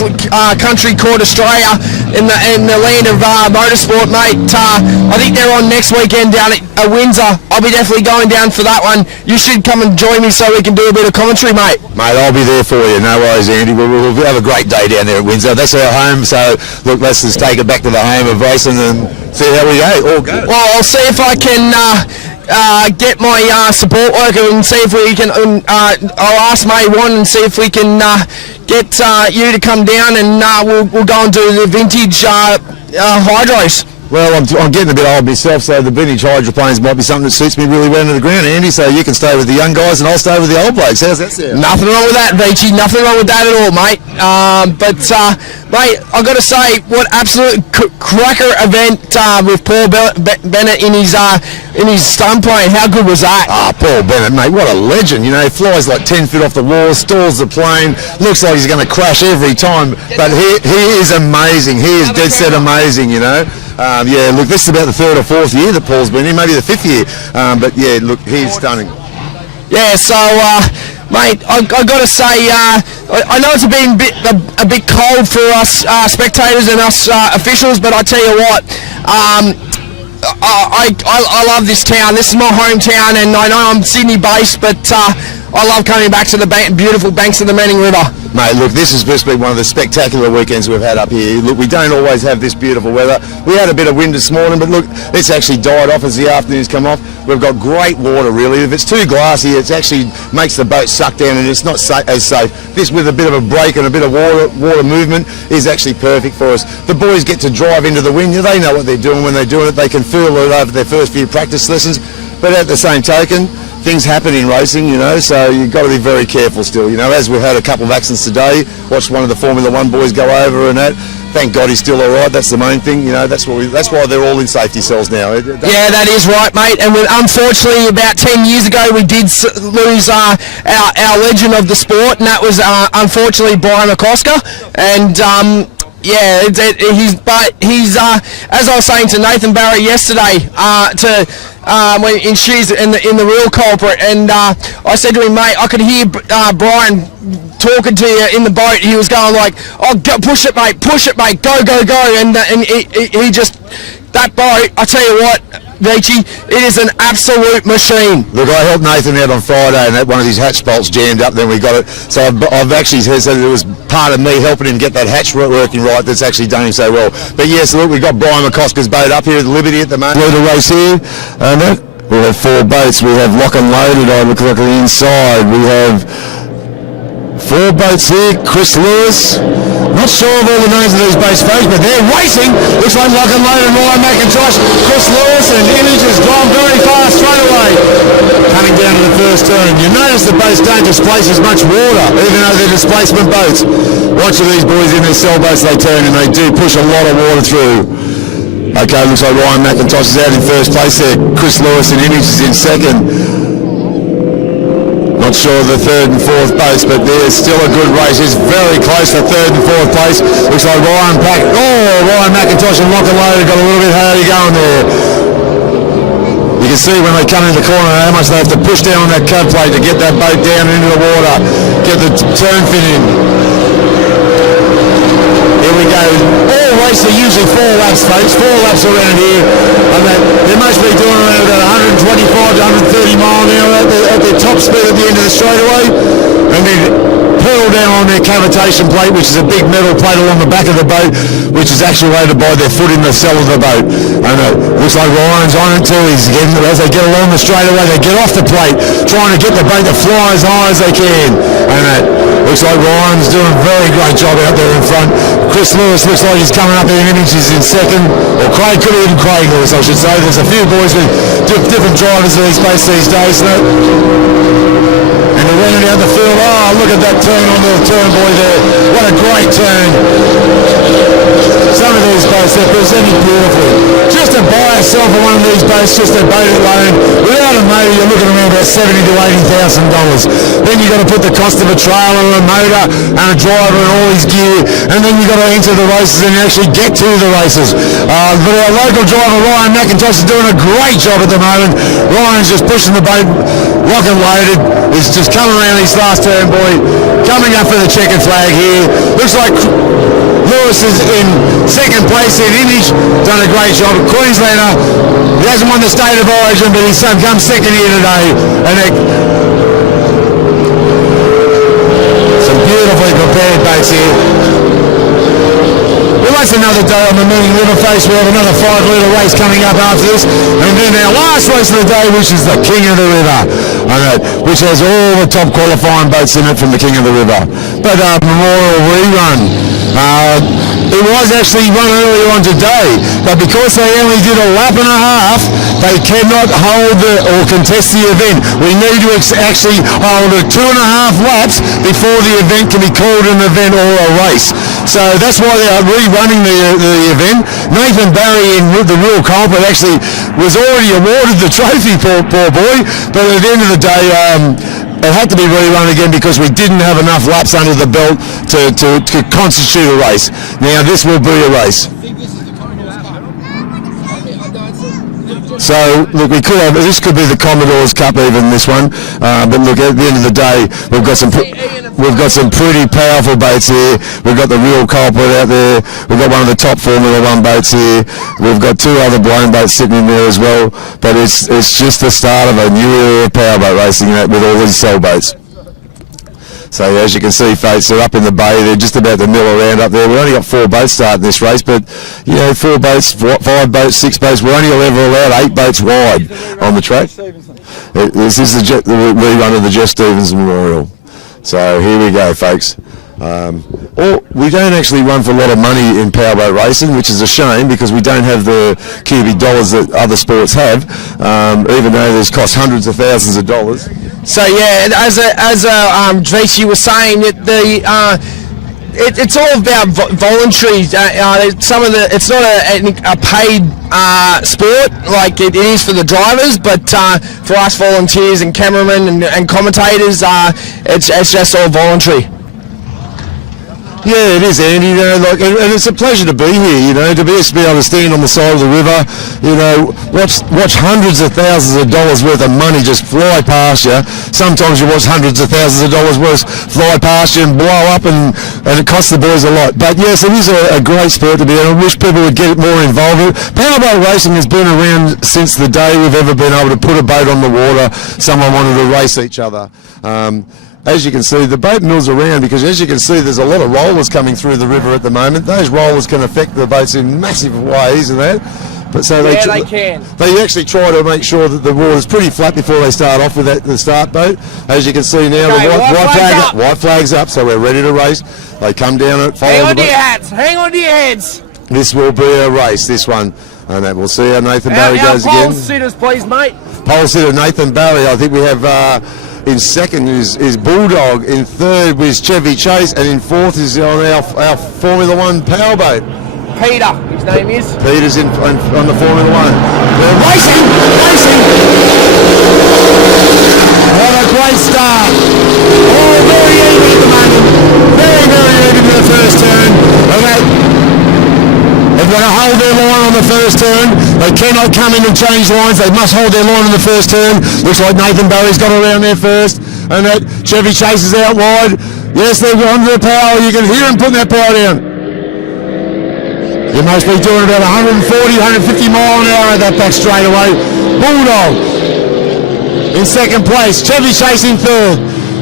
country called Australia, in the land of motorsport, mate, I think they're on next weekend down at Windsor. I'll be definitely going down for that one. You should come and join me so we can do a bit of commentary, mate. Mate, I'll be there for you. No worries, Andy. We'll have a great day down there at Windsor. That's our home, so look, let's just take it back to the home of racing and see how we go. All good. Well, I'll see if I can get my support worker and see if we can. I'll ask May One and see if we can get you to come down, and we'll go and do the vintage hydros. Well, I'm getting a bit old myself, so the vintage hydroplanes might be something that suits me really well into the ground, Andy, so you can stay with the young guys and I'll stay with the old blokes. How's that sound? Nothing wrong with that, Vici. Nothing wrong with that at all, mate. Mate, I've got to say, what absolute cracker event with Paul Bennett in his stunt plane. How good was that? Paul Bennett, mate, what a legend. You know, he flies like 10 feet off the wall, stalls the plane, looks like he's going to crash every time, but he is amazing. He is dead set amazing, you know. Yeah, look, this is about the third or fourth year that Paul's been in, maybe the fifth year. But yeah, look, he's stunning. Yeah, so, mate, I've got to say, I know it's been a bit cold for us spectators and us officials, but I tell you what, I love this town. This is my hometown, and I know I'm Sydney based, but I love coming back to the beautiful banks of the Manning River. Mate, look, this has supposed to be one of the spectacular weekends we've had up here. Look, we don't always have this beautiful weather. We had a bit of wind this morning, but look, it's actually died off as the afternoon's come off. We've got great water, really. If it's too glassy, it actually makes the boat suck down, and it's not as safe. This, with a bit of a break and a bit of water movement, is actually perfect for us. The boys get to drive into the wind. They know what they're doing when they're doing it. They can feel it over their first few practice lessons. But at the same token, things happen in racing, you know, so you've got to be very careful still. You know, as we've had a couple of accidents today, watched one of the Formula One boys go over and that. Thank God he's still all right. That's the main thing. You know, that's why they're all in safety cells now. Yeah, that is right, mate. And unfortunately, about 10 years ago, we did lose our legend of the sport, and that was unfortunately Brian McCosker. And yeah, he's as I was saying to Nathan Barrett yesterday, when she's in the real culprit, and I said to him, mate, I could hear Brian talking to you in the boat. He was going like, oh, go, push it, mate, go, and he just, that boat, I tell you what, Vici, it is an absolute machine. Look, I helped Nathan out on Friday, and that one of his hatch bolts jammed up, then we got it. So I've actually said it was part of me helping him get that hatch working right that's actually done him so well. But yes, look, we've got Brian McCosker's boat up here at the Liberty at the moment. Leader race here, and we have four boats. We have lock and loaded, I look like the inside. We have four boats here. Chris Lewis. Not sure of all the names of these boats, folks, but they're racing. Looks like Lock and Loaded, Ryan McIntosh, Chris Lewis, and Image has gone very fast straight away. Coming down to the first turn. You notice the boats don't displace as much water, even though they're displacement boats. Watching these boys in their sailboats, they turn and they do push a lot of water through. Okay, looks like Ryan McIntosh is out in first place there. Chris Lewis and Image is in second. Not sure of the third and fourth boats, but there's still a good race. It's very close to third and fourth place. Looks like Ryan McIntosh and Lock and Loaded got a little bit hardy going there. You can see when they come in the corner how much they have to push down on that cut plate to get that boat down into the water, get the turn fin in. Here we go. All races are usually 4 laps, folks. 4 laps around here. And they must be doing around about 125 to 130 mile an hour at their top speed at the end of the straightaway. And then pedal down on their cavitation plate, which is a big metal plate along the back of the boat, which is actuated by their foot in the cell of the boat. And looks like Ryan's on it too. He's getting, as they get along the straightaway, they get off the plate, trying to get the boat to fly as high as they can. And looks like Ryan's doing a very great job out there in front. Chris Lewis looks like he's coming up in images in second, or Craig, could have been Craig Lewis, I should say. There's a few boys with different drivers of these boats these days. And they're running out the field. Oh, look at that turn on the turn boy there. What a great turn. Some of these boats, they're presented beautifully. Just to buy yourself one of these boats, just a boat alone, without a motor, you're looking around about $70,000 to $80,000. Then you've got to put the cost of a trailer and a motor and a driver and all his gear, and then you've got to enter the races and actually get to the races. But our local driver, Ryan McIntosh, is doing a great job at the moment. Ryan's just pushing the boat lock and loaded. He's just coming around his last turn, boy, coming up for the checkered flag here. Looks like Lewis is in second place in image, done a great job. Queenslander, he hasn't won the State of Origin, but he's come second here today. And some beautifully prepared boats here. Well, that's another day on the Meaning River Face. We have another 5-litre race coming up after this. And then our last race of the day, which is the King of the River. Which has all the top qualifying boats in it from the King of the River. But Memorial Rerun. It was actually run earlier on today, but because they only did a lap and a half, they cannot hold or contest the event. We need to actually hold 2.5 laps before the event can be called an event or a race. So that's why they are rerunning the event. Nathan Barry, in the real culprit, actually was already awarded the trophy, poor boy, but at the end of the day, it had to be rerun again because we didn't have enough laps under the belt to constitute a race. Now this will be a race. So look, this could be the Commodore's Cup, even this one. But look, at the end of the day, we've got some pretty powerful boats here. We've got the real culprit out there. We've got one of the top Formula One boats here. We've got 2 other blown boats sitting in there as well. But it's just the start of a new era of powerboat racing with all these sailboats. So as you can see, folks, they're up in the bay. They're just about to mill around up there. We've only got 4 boats starting this race, but 4 boats, 5 boats, 6 boats. We're only ever allowed 8 boats wide on the track. This is the rerun of the Jeff Stevenson Memorial. So here we go, folks. We don't actually run for a lot of money in powerboat racing, which is a shame because we don't have the cubic dollars that other sports have, even though there's cost hundreds of thousands of dollars. So yeah, as Tracy was saying, it's all about voluntary. It's not a paid sport like it is for the drivers, but for us volunteers and cameramen and commentators, it's just all voluntary. Yeah, it is, Andy. And it's a pleasure to be here. To be able to stand on the side of the river. Watch hundreds of thousands of dollars worth of money just fly past you. Sometimes you watch hundreds of thousands of dollars worth fly past you and blow up, and it costs the boys a lot. But yes, it is a great sport to be in. I wish people would get more involved in it. Powerboat racing has been around since the day we've ever been able to put a boat on the water. Someone wanted to race each other. As you can see, the boat mills around because, as you can see, there's a lot of rollers coming through the river at the moment. Those rollers can affect the boats in massive ways and that. But so they can. They actually try to make sure that the water's pretty flat before they start off with the start boat. As you can see now, the white flag's up, so we're ready to race. They come down and follow Hang on to your hats. Hang on to your heads. This will be a race, this one. And that we'll see how Nathan Barry goes again. Pole sitters, please, mate. Pole sitter Nathan Barry. I think we have... in second is Bulldog, in third is Chevy Chase, and in fourth is on our Formula One powerboat. Peter, his name is. Peter's on the Formula One. They're racing! What a great start! Oh, very even at the moment. Very, very even in the first turn. They've got to hold their line on the first turn. They cannot come in and change lines. They must hold their line on the first turn. Looks like Nathan Barry's got around there first. And that Chevy Chase is out wide. Yes, they're under the power. You can hear them putting that power down. You must be doing about 140, 150 mile an hour at that back straightaway. Bulldog in second place. Chevy Chase in third.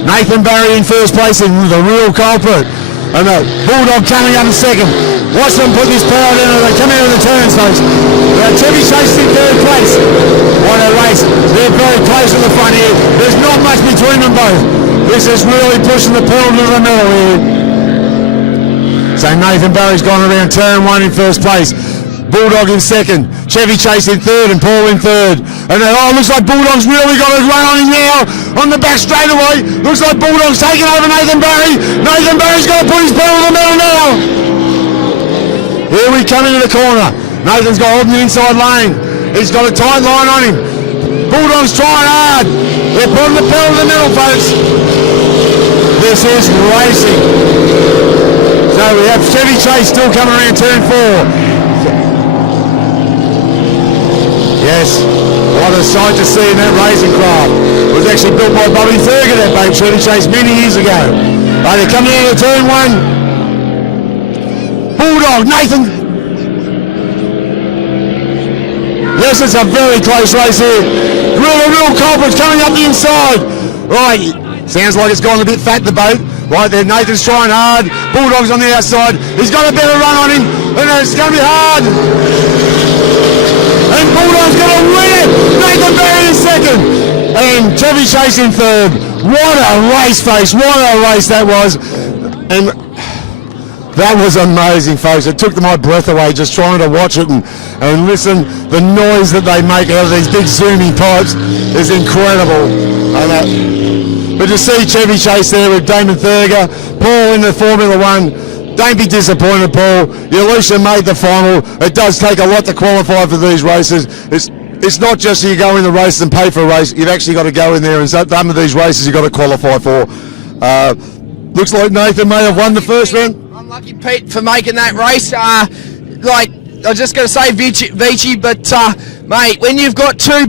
Nathan Barry in first place in the real culprit. And the Bulldog coming up in second. Watch them put this power in and they come out of the turns, folks. Chevy Chase in third place. What a race. They're very close to the front here. There's not much between them both. This is really pushing the pedal to the metal here. So Nathan Barry's gone around turn one in first place. Bulldog in second, Chevy Chase in third, and Paul in third. And then, looks like Bulldog's really got a run on him now on the back straightaway. Looks like Bulldog's taking over Nathan Barry. Nathan Barry's got to put his pedal to the metal now. Here we come into the corner. Nathan's got holding the inside lane. He's got a tight line on him. Bulldog's trying hard. They're putting the pedal to the metal, folks. This is racing. So we have Chevy Chase still coming around turn four. Yes, what a sight to see in that racing craft. It was actually built by Bobby Thurgood, that boat, Chevy Chase, many years ago. They're coming out of turn one. Bulldog, Nathan. Yes, it's a very close race here. Real culprits coming up the inside. Right, sounds like it's gone a bit fat, the boat. Right there, Nathan's trying hard. Bulldog's on the outside. He's got a better run on him. And it's going to be hard. And Bulldog's going to win it. Nathan Barry in second. And Chevy Chase in third. What a race, folks. What a race that was. And that was amazing, folks. It took my breath away just trying to watch it and listen. The noise that they make out of these big zooming pipes is incredible. But to see Chevy Chase there with Damon Thurgood, Paul in the Formula One, don't be disappointed, Paul. You at least made the final. It does take a lot to qualify for these races. It's not just you go in the races and pay for a race. You've actually got to go in there, and some of these races you've got to qualify for. Looks like Nathan may have won the first round. Unlucky Pete for making that race. I was just going to say Vici, but mate, when you've got three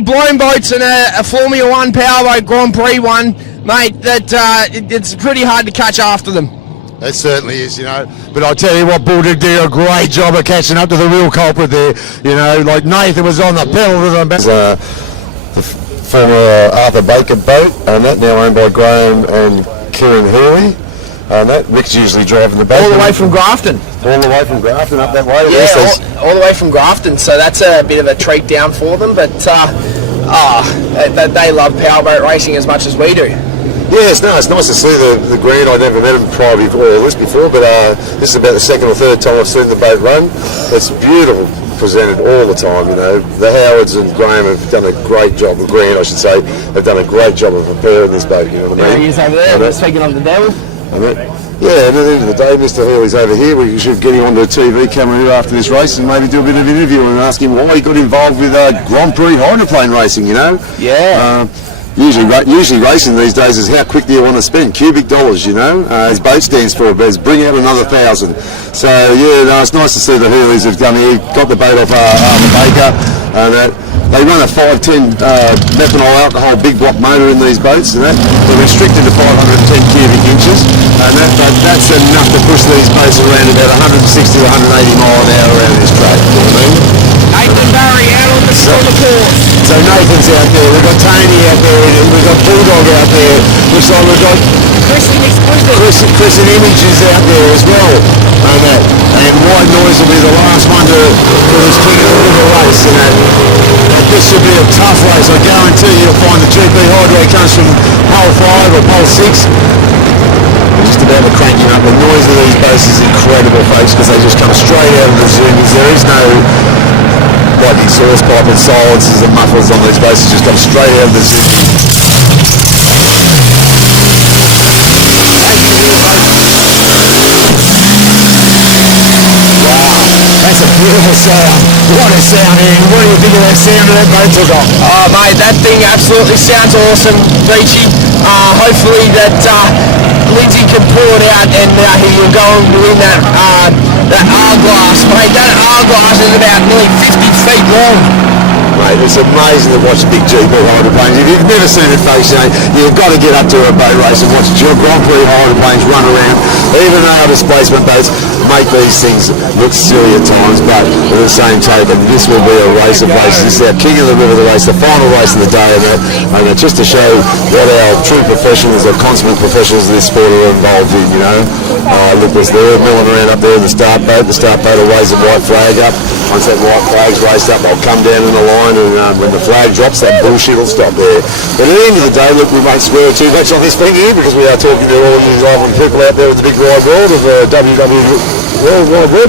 blown boats and a Formula One Powerboat Grand Prix one, mate, it's pretty hard to catch after them. It certainly is, you know. But I tell you what, Bulldog did a great job of catching up to the real culprit there. You know, like Nathan was on the pedal to the former Arthur Baker boat, and that now owned by Graham and Kieran Hurley. And that Rick's usually driving the boat. All the way from Grafton. All the way from Grafton up that way. Yeah, all the way from Grafton. So that's a bit of a treat down for them. But they love powerboat racing as much as we do. Yeah, it's nice to see the Grand. I never met him prior before this before, but this is about the second or third time I've seen the boat run. It's beautiful, presented all the time. You know, the Howards and Graham have done a great job. The Grand, I should say, have done a great job of preparing this boat. You know what I mean? He's over there. Speaking of the devil. Yeah, and at the end of the day, Mr. Hurley's over here. We should get him onto the TV camera here after this race and maybe do a bit of interview and ask him why he got involved with Grand Prix hydroplane racing, you know? Yeah. Usually racing these days is how quick do you want to spend? Cubic dollars, you know? His boat stands for, but it's bring out another 1,000. So, yeah, no, it's nice to see the Hurleys have done here, got the boat off Arthur Baker, and they run a 510 methanol alcohol big block motor in these boats, and they're restricted to 510 cubic inches, and that's enough to push these boats around about 160 to 180 mile an hour around this track. You know what I mean? Nathan Barry out on the course. So Nathan's out there, we've got Tony out there, we've got Bulldog out there, looks like we've got Chris and Image is out there as well, and White Noise will be the last one to this king of the race, this should be a tough race. I guarantee you'll find the GP Hydro comes from pole 5 or pole 6. Just about to cranking up. The noise of these boats is incredible, folks, because they just come straight out of the zoomies. There is no like exhaust pipe and silencers and mufflers on these boats. It's just come straight out of the zoomies. That's a beautiful sound. What a sound, Ian. What do you think of that sound of that boat took off? Oh, mate, that thing absolutely sounds awesome, Vici. Hopefully that Lindsay can pull it out and he will go and win that hourglass. Mate, that hourglass is about nearly 50 feet long. Mate, it's amazing to watch big GB hydroplanes. If you've never seen it face, you've got to get up to a boat race and watch your Grand Prix hydroplanes run around. Even though displacement boats make these things look silly at times, but at the same token, this will be a race of races. This is our King of the River, the race, the final race of the day, and just to show what our true professionals, our consummate professionals of this sport are involved in, look, they're milling around up there in the start boat. The start boat will raise the white flag up. Once that white flag's raised up, I'll come down in the line, and when the flag drops, that bullshit will stop there. But at the end of the day, look, we won't swear too much on this thing here, because we are talking to all of you Ireland people out there in the big wide world of World Wide Web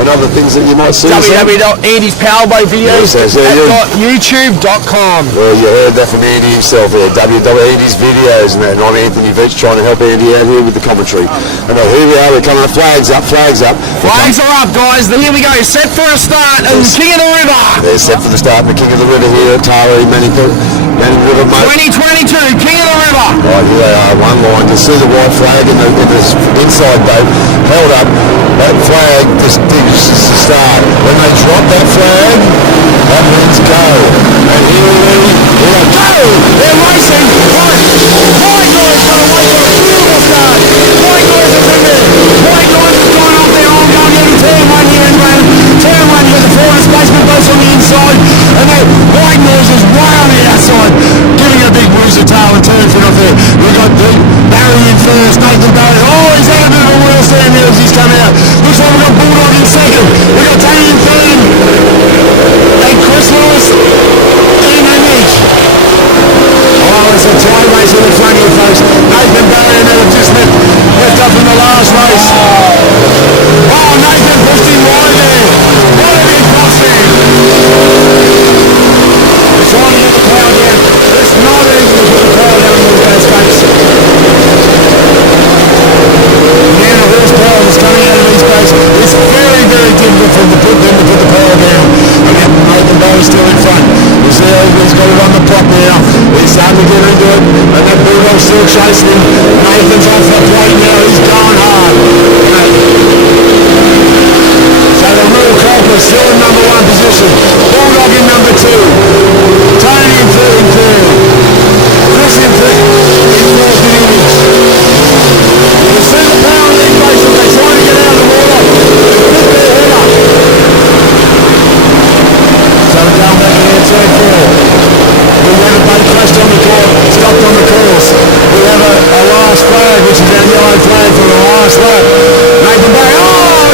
and other things that you might see. www.andyspowerboatvideos.youtube.com. Well, you heard that from Andy himself there, Andy's videos and that, and I'm Anthony Veach trying to help Andy out here with the commentary. And here we are, we're coming up, flags up. Flags are up, guys. Here we go, set for a start, and King of the River. They're set for the start, the King of the River here at Taree, Manning River, mate. 2022, King of the River. Right, here they are, one line. You see the white flag in the inside boat held up. That flag just is the start. When they drop that flag, that means go. And here we go. They're racing. White noise, beautiful start. White noise is in there. White noise has gone off there. I'm going into turn one here in round. Turn one, you got the four displacement boats on the inside. And that white noise is way on the outside, giving a big woozer tail and turn fit off there. We've got Barry in first, Nathan Barry. Oh, he's had a bit of a wheel stand there as he's come out. Looks like we've got Bulldog in second. We've got Tony in third. And Chris Lewis in the niche. Oh, it's a tie race in the front here, folks. Nathan Barry and have just left up in the last race. Oh, Nathan pushed him wide there. What a big cross there. Trying to get the power down. It's not easy to put the power down in these guys' face. The amount of horsepower that's coming out of these boats, it's very, very difficult for them to put the power down. And then Nathan Barry's still in front. You see how he's got it on the prop now. He's starting to get into it, and that Bulldog's still chasing him. Nathan's off the plate now. He's going hard. So the Real Cobbler's still in number one position. Bulldog in number two. Tony in third. Chris in fourth innings. You see the power in these races. They're trying to get out of the water. They put their head up. So we're going back here, turn four. We have a boat crashed on the course, stopped on the course. We have a last flag, which is our yellow flag for the last lap. Nathan Barry,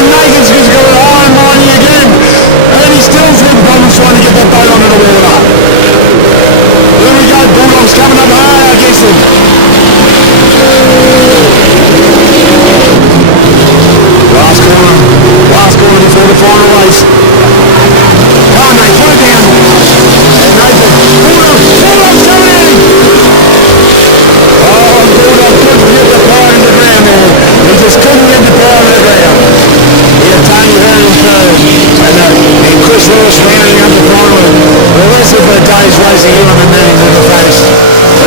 Nathan's just got it high and mighty again. And he still's having problems trying to get that boat onto the water. Here we go, Bulldog's coming up hard against him. Last corner before the final race. Come on, mate, put it down. And Nathan, Bulldog's coming in. Oh, Bulldog couldn't get the power in the ground there. He just couldn't get the power in the ground. He had Tony Hearn in third. And Chris Lewis rounding up the final. The rest of the day's racing here on the Manning River face.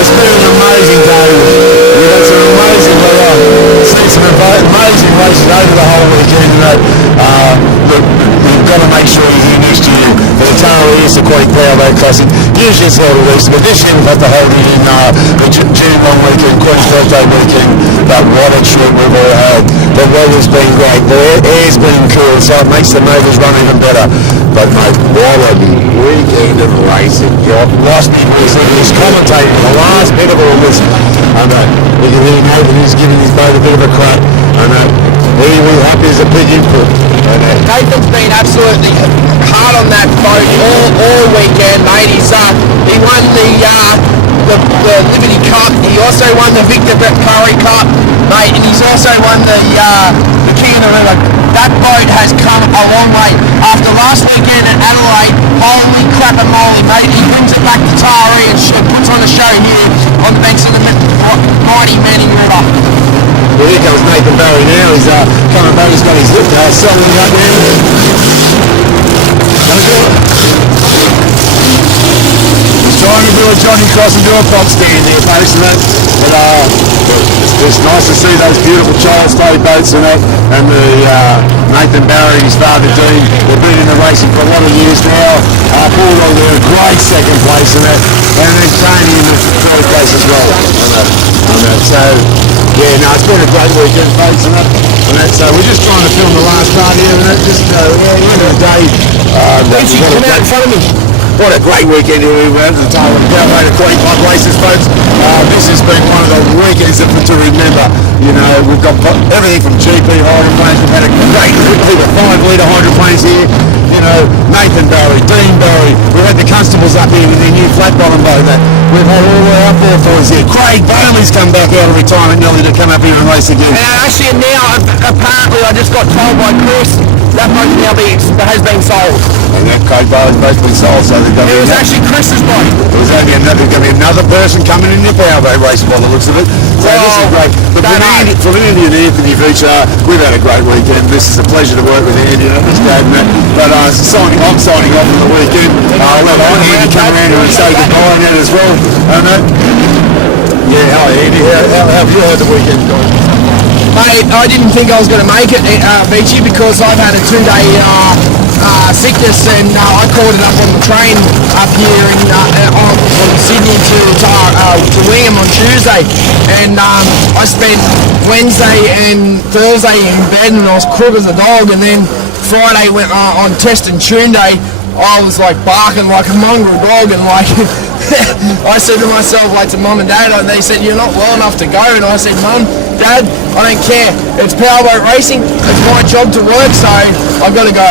It's been an amazing day. We've had some amazing weather. Seen some amazing races over the whole weekend. Look, you've got to make sure you're here next year for the Taree East Aquatic Powerboat Classic. Usually it's held at Easter, but this year we've had to hold it in the June long weekend, Queen's Birthday weekend. But what a trip we've all had. The weather's been great. The air's been cool, so it makes the motors run even better. But mate, what a weekend of racing. You lost me was commentating the last bit of all this. And we can hear Nathan who's giving his boat a bit of a crack. And he was happy as a pig input. Nathan's been absolutely hard on that boat all weekend, mate. He won the Liberty Cup. He also won the Victor Curry Cup, mate, and he's also won the King of the River. That boat has come a long way. After last weekend at Adelaide, holy crap and moly, mate. He brings it back to Taree and puts on a show here on the banks of the mighty Manning River. Well, here comes Nathan Barry now. He's coming back. He's got his lift settling up now. He's trying to do a Johnny Cross and do a box stand there, folks, and that. But it's nice to see those beautiful child's play boats and that, and the Nathan Barry and his father Dean. They've been in the racing for a lot of years now. Bulldog there, a great second place in that, and then Tony in the third place as well on that. So yeah, no, it's been a great weekend, folks, and that. So we're just trying to film the last part here, and just at the end of the day, come out in front of me. What a great weekend here we've had at the Powerboat Aquatic Club races, folks. This has been one of the weekends to remember. You know, we've got everything from GP hydroplanes. We've had a great group of 5-litre hydroplanes here. You know, Nathan Barry, Dean Barry. We've had the constables up here with their new flat bottom boat. We've had all our outboard boys here. Craig Bailey's come back out of retirement nearly to come up here and race again. And actually now, apparently I just got told by Chris, that boat now has been sold. And that Craig Bailey's boat's been sold, so they've got It was actually Chris's boat. There's going to be another person coming in the Powerboat race by the looks of it. So this is great. But from Andy and Anthony Vichar, we've had a great weekend. This is a pleasure to work with Andy and his dad and that. But I'm signing off on the weekend. I'll let Andy come around here and say goodbye and that as well. Yeah, hi Andy. How have you had the weekend going? Mate, I didn't think I was going to make it, Vici, because I've had a 2-day sickness, and I caught it up on the train up here from Sydney to Wingham on Tuesday, and I spent Wednesday and Thursday in bed, and I was crook as a dog, and then Friday went on test and tune day. I was like barking like a mongrel dog, and like I said to myself, like to Mum and Dad, and they said, you're not well enough to go, and I said, Mum, Dad, I don't care, it's powerboat racing, it's my job to work, so I've got to go.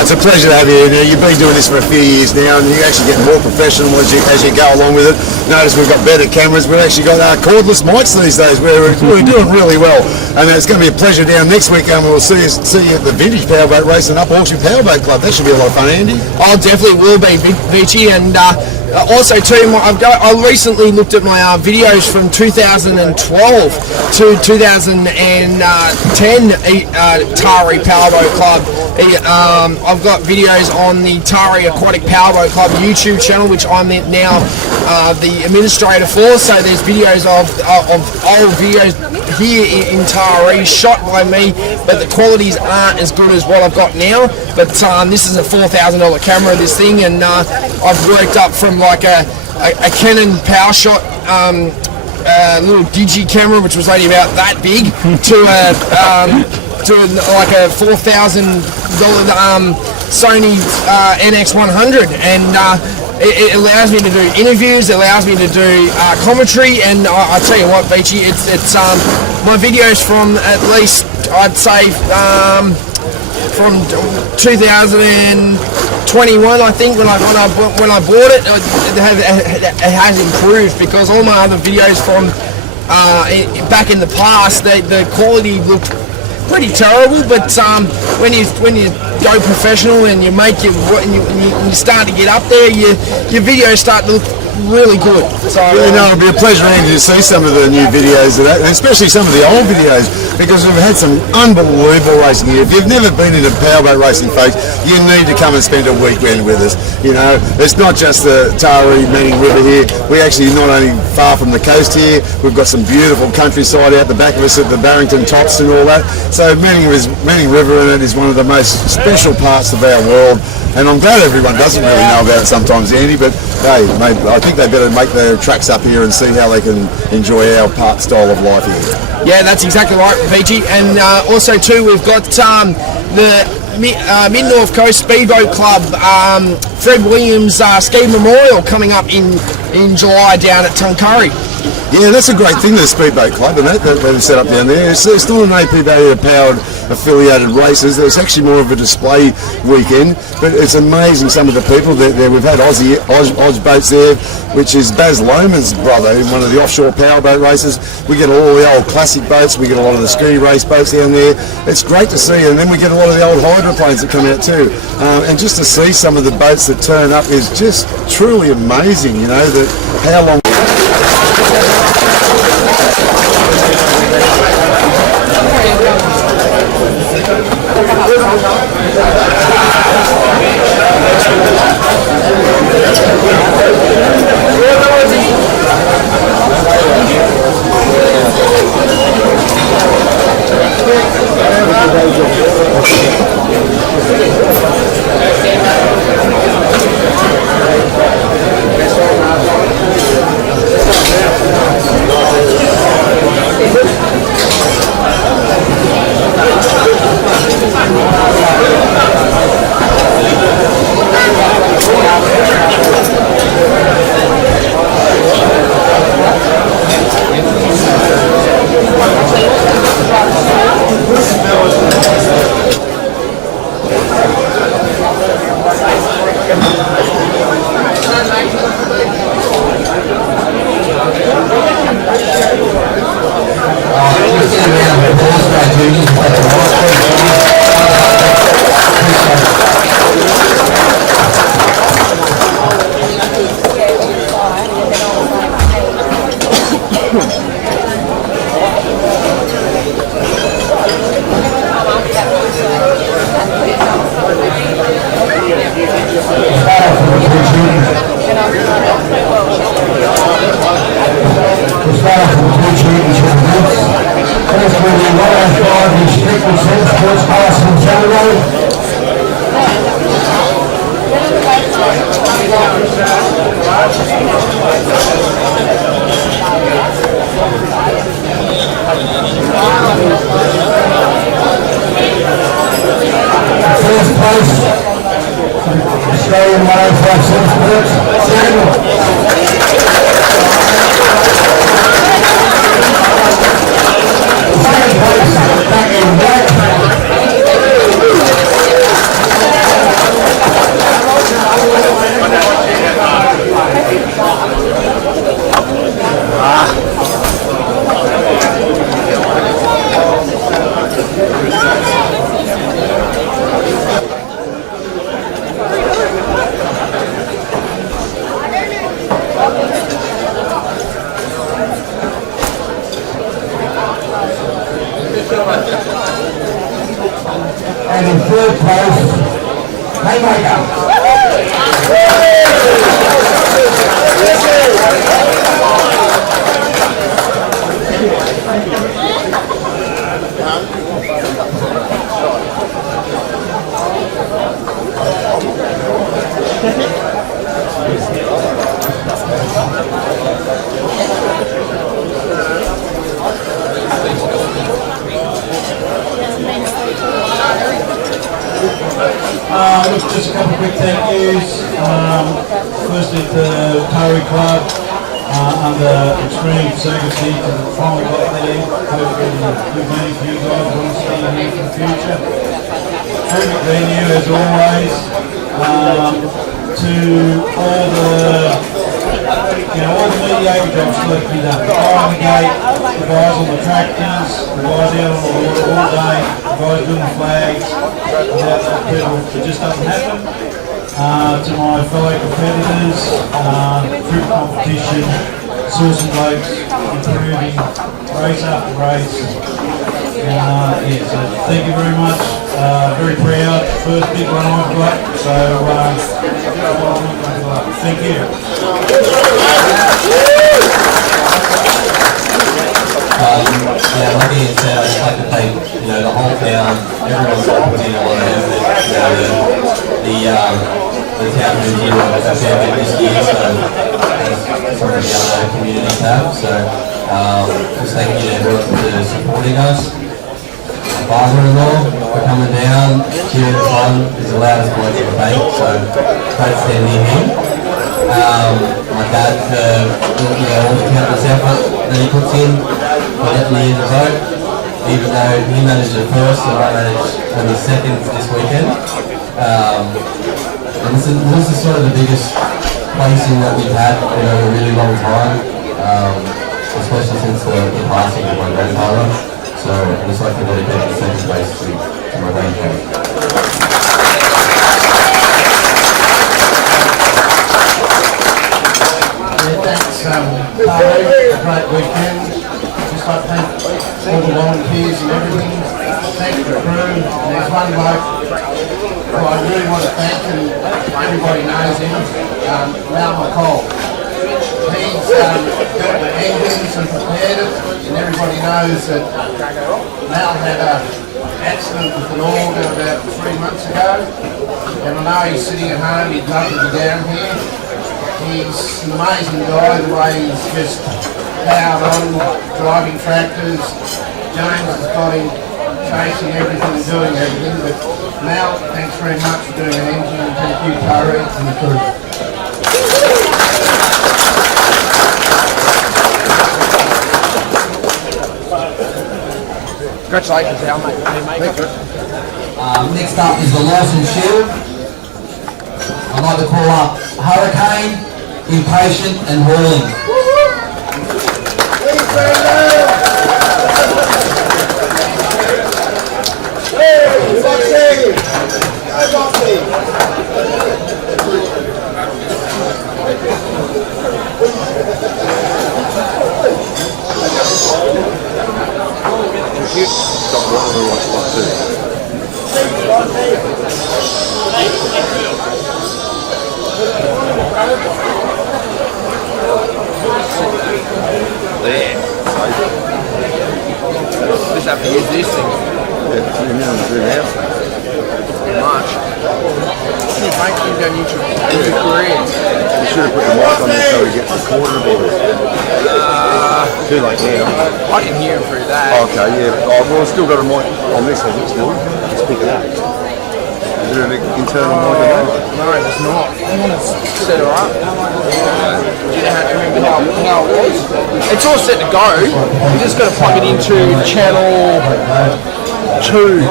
It's a pleasure to have you here. You've been doing this for a few years now, and you actually get more professional as you go along with it. Notice we've got better cameras. We've actually got cordless mics these days. We're doing really well, and it's going to be a pleasure down next weekend. We'll see you at the Vintage Powerboat Race and Up Auction Powerboat Club. That should be a lot of fun, Andy. I definitely will be, Vici, and also too, I recently looked at my videos from 2012 to 2010 Tari Powerboat Club. I've got videos on the Tari Aquatic Powerboat Club YouTube channel, which I'm now the administrator for. So there's videos of old videos here in Tari shot by me, but the qualities aren't as good as what I've got now. But this is a $4,000 camera, this thing, and I've worked up from like a Canon PowerShot little digi camera, which was only about that big, to like a $4,000 Sony NX100, and it allows me to do interviews, it allows me to do commentary, and I tell you what, Beachy, it's my videos from at least, I'd say, from 2021, I think, when I bought it, it has improved, because all my other videos from back in the past, the quality looked pretty terrible. But when you go professional and you make and you start to get up there, your videos start to look really good. So it'll be a pleasure, Andy, to see some of the new videos of that, and especially some of the old videos, because we've had some unbelievable racing here. If you've never been into powerboat racing, folks, you need to come and spend a weekend with us. You know, it's not just the Taree Manning River here. We actually not only far from the coast here, we've got some beautiful countryside out the back of us at the Barrington Tops and all that. So Manning River in it is one of the most special parts of our world, and I'm glad everyone doesn't really know about it sometimes, Andy, but hey, mate, I think they better make their tracks up here and see how they can enjoy our style of life here. Yeah, that's exactly right, PG. And also too, we've got the Mid-North Coast Speedboat Club, Fred Williams Ski Memorial coming up in July down at Tuncurry. Yeah, that's a great thing, the Speedboat Club, and that they've set up down there. It's still an APB-powered affiliated races. It's actually more of a display weekend, but it's amazing some of the people there. We've had Oz Boats there, which is Baz Lohman's brother in one of the offshore powerboat races. We get all the old classic boats, we get a lot of the ski race boats down there. It's great to see, and then we get a lot of the old hydroplanes that come out too. And just to see some of the boats that turn up is just truly amazing, you know, that how long... Australian 105 sports. Second place, back in black. And in third place, Haymaker. Look, just a couple of quick thank yous. Firstly to Taree Club under extreme circumstances and finally got there. Hopefully good news for you guys. Want to see you here for the future. Terrific venue as always. To all the mediator jobs still have to be done. The fire on the gate, the guys on the tractors, the guys out on the water all day, the guys doing the flags. Without those people, it just doesn't happen. To my fellow competitors, group competition, sourcing blokes, improving race after race. So thank you very much. Very proud. First big one I've got. So thank you. Like Ian said, I'd just like to thank the whole town, everyone's put in a lot of effort. The town moved here with a fair bit this year, so as some of the other communities have. So just thank you to everyone for supporting us. My father-in-law for coming down, cheering us on, is the loudest voice in the bank, so great to stand near him. My dad for all the countless effort that he puts in. I let me in the vote, even though he managed it first and I managed only second this weekend. And this is sort of the biggest placing that we've had in a really long time, especially since the passing of my grandfather. So I'd just like to dedicate the second place to my grandfather. Thanks, Taree. A great weekend. Just like to thank all the volunteers and everything. Thank the crew. And there's one bloke who I really want to thank, and everybody knows him, Mal McCall. He's built the engines and prepared it, and everybody knows that Mal had an accident with an organ about 3 months ago, and I know he's sitting at home, he'd love to be down here. He's an amazing guy, the way he's just powered on, driving tractors. James has got him chasing everything and doing everything. But Mal, thanks very much for doing an engine, and thank you, Taree, and the crew. Congratulations, Al, mate. Next up is the Lawson Shield. I'd like to call up Hurricane, Impatient and Hauling. Just have to use this thing. Much. You make things on YouTube. Korean. You should have put the mic on there so he gets recorded a bit. Too late now. I can hear him through that. Okay, yeah. Oh, well, I've still got a mic on this, has it still? Just pick it up. Is there an internal mic on that? No, it's not. You want to set her up? Do you know how to remember how it was? It's all set to go. You just got to plug it into channel 2.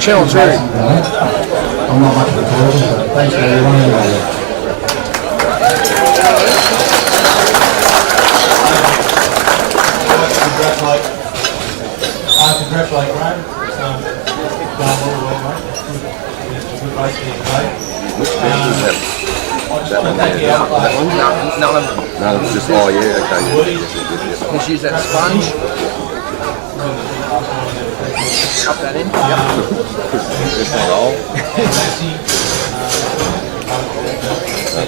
Channel 2. I'm not much of a talker, but thanks for everyone anyway. Congratulate Graham. It's done well, mate. It's a good race here today. I just want to thank you out. None of them. No, it's just, oh yeah, okay. Just use that sponge. Up that in. Yep. It's not all.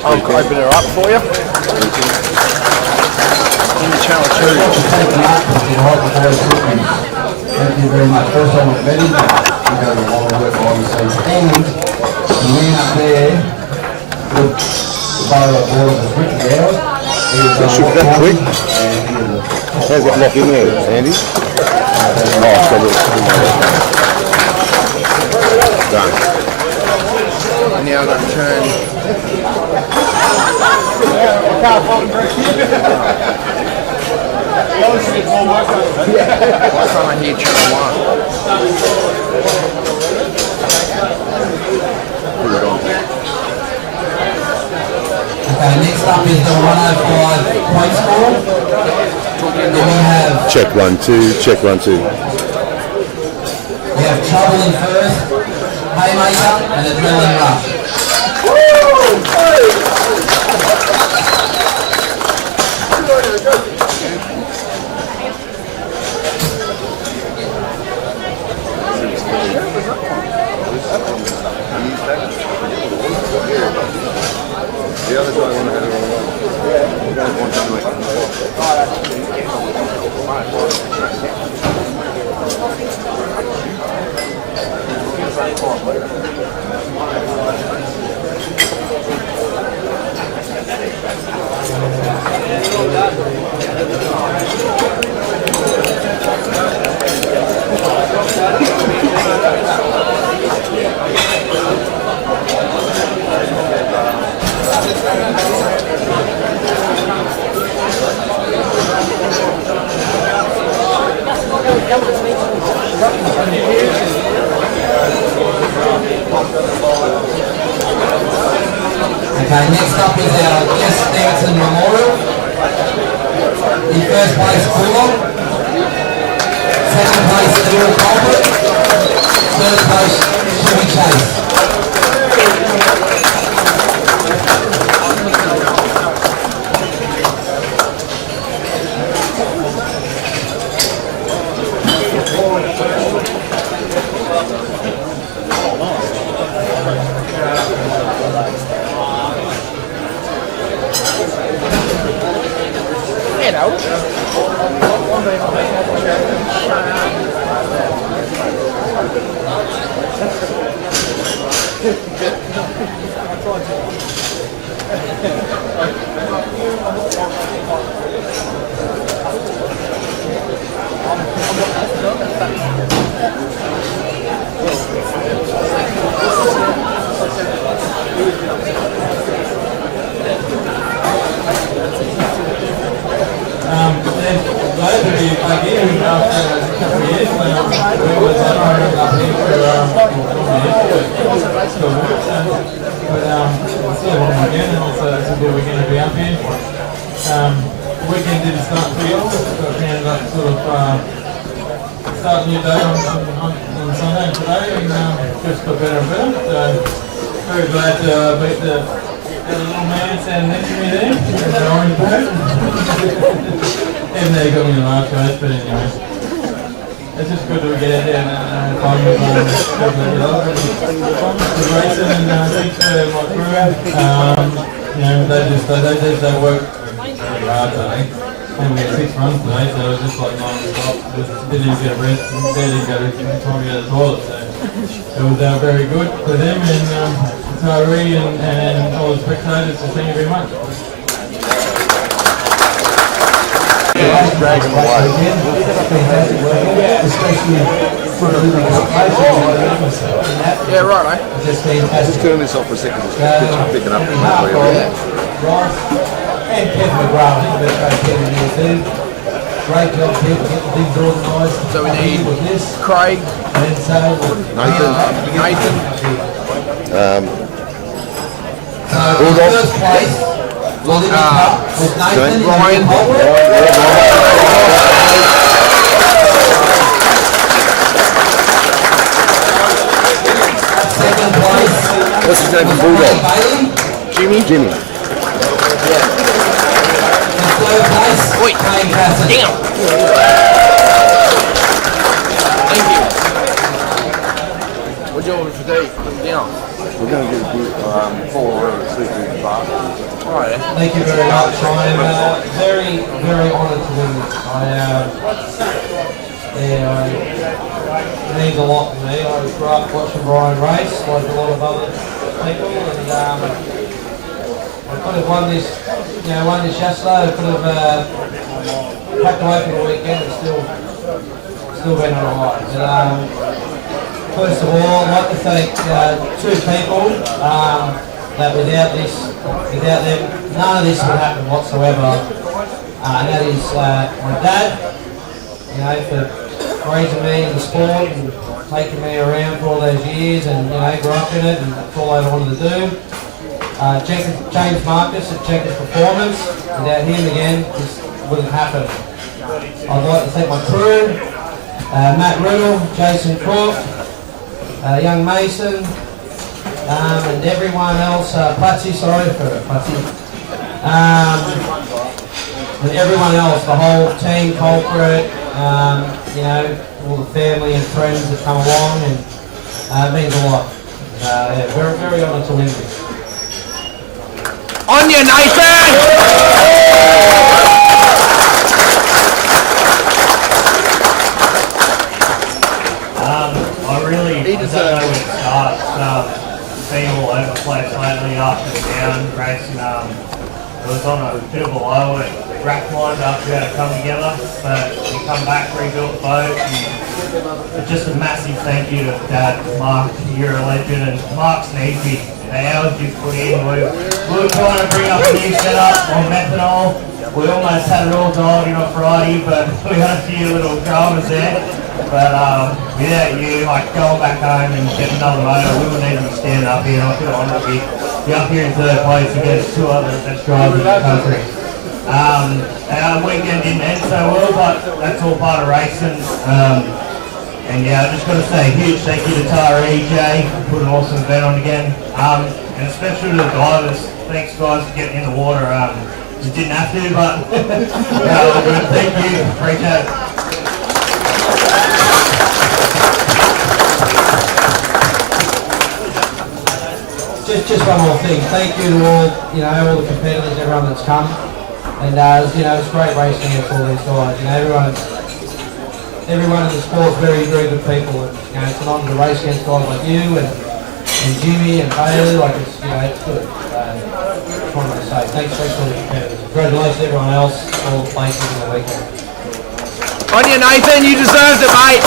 I'll open her up for you. Into channel 2. Thank you very much. First time I've met him, we've done a lot of work behind the scenes. And he went up there, the Powerboat board was written down. That should be that quick. How's that lock in there, Andy? Oh, so done. And now I've got to turn. Why can't I hear channel 1? Okay, next up is the 105 point score. Then we have Check 1, 2, check 1, 2. we have Trouble in first, Haymaker and Adrenaline Rush. The other guy wanted to have it on. You guys want to do it. Okay, next up is our Jess Stanton Memorial. In first place, Bullock. Second place, Steel Culprit. Third place, Chevy Chase. Those of you again after a couple of years, we were up here for But still a long weekend, and also it's a good weekend to be up here. The weekend didn't start too well, but we ended up sort of start a new day on Sunday and today, and just got better and better. So very glad to beat the little man standing next to me there in the orange boat. Even though he got me in the last race, but anyway. It's just good to get out there and find the racing, and thanks for my crew. They work pretty hard today. And we had 6 runs today, so it was just like non-stop. Didn't even get a rest, didn't even get time to go to the toilet. So it was very good for them and Tyree and all the spectators. So thank you very much. Dragging away. Especially for Yeah, right, eh? just fantastic. Turn this off for a second. It's picking up. Ross and Kevin McGrath, I think the best Kevin here too. Great job, people, get the things organised. So we need with this. Craig, And so Nathan. first place was Nathan. Ryan. Second place, What's his name? Bulldog. Bailey. Jimmy. And third place, Oi. Kane Cassidy. Damn. Thank you. What do you want me to do? Down. We're going to get 4 seafood bar. Oh, yeah. Thank you very much. I am very, very honoured to win this. It means a lot to me. I grew up watching Brian race, like a lot of other people, and I could have won this yesterday. I could have packed away for the weekend and still been on a high. But first of all, I'd like to thank 2 people that without them, none of this would happen whatsoever. And that is my dad, for raising me in the sport and taking me around for all those years, and grew up in it, and that's all I wanted to do. James Marcus at Checkers Performance. Without him, again, this wouldn't happen. I'd like to thank my crew, Matt Riddle, Jason Cook, young Mason, and everyone else, Patsy, and everyone else, the whole team, culprit, all the family and friends that come along, and it means a lot. Very, very honoured to win this. On you, Nathan! I really don't know where to start. Been all over the place lately, up and down, racing. It was on a bit of a low at Rackline after we had to come together, but we come back, rebuilt the boat, and just a massive thank you to Dad, Mark, you're a legend, and Mark's needy. The hours you put in, we were trying to bring up a new setup on methanol. We almost had it all dialed in on Friday, but we had a few little dramas there. But without you, like going back home and getting another motor, we wouldn't even be standing up here. And I feel honoured to be up here in 3rd place against 2 other best drivers in the country. Our weekend didn't end so well, but that's all part of racing. And yeah, I just got to say a huge thank you to Tyree, Jay, put an awesome event on again. And especially to the divers. Thanks guys for getting in the water. You didn't have to, but thank you. Appreciate it. Just one more thing. Thank you to all the competitors, everyone that's come. And it's great racing here for all these guys. Everyone in the sport is very, very good people. And it's an honour to race against guys like you and Jimmy and Bailey. It's good. Just wanted to say thanks to all the competitors. Congratulations to everyone else, all the places in the weekend. On you, Nathan, you deserved it, mate.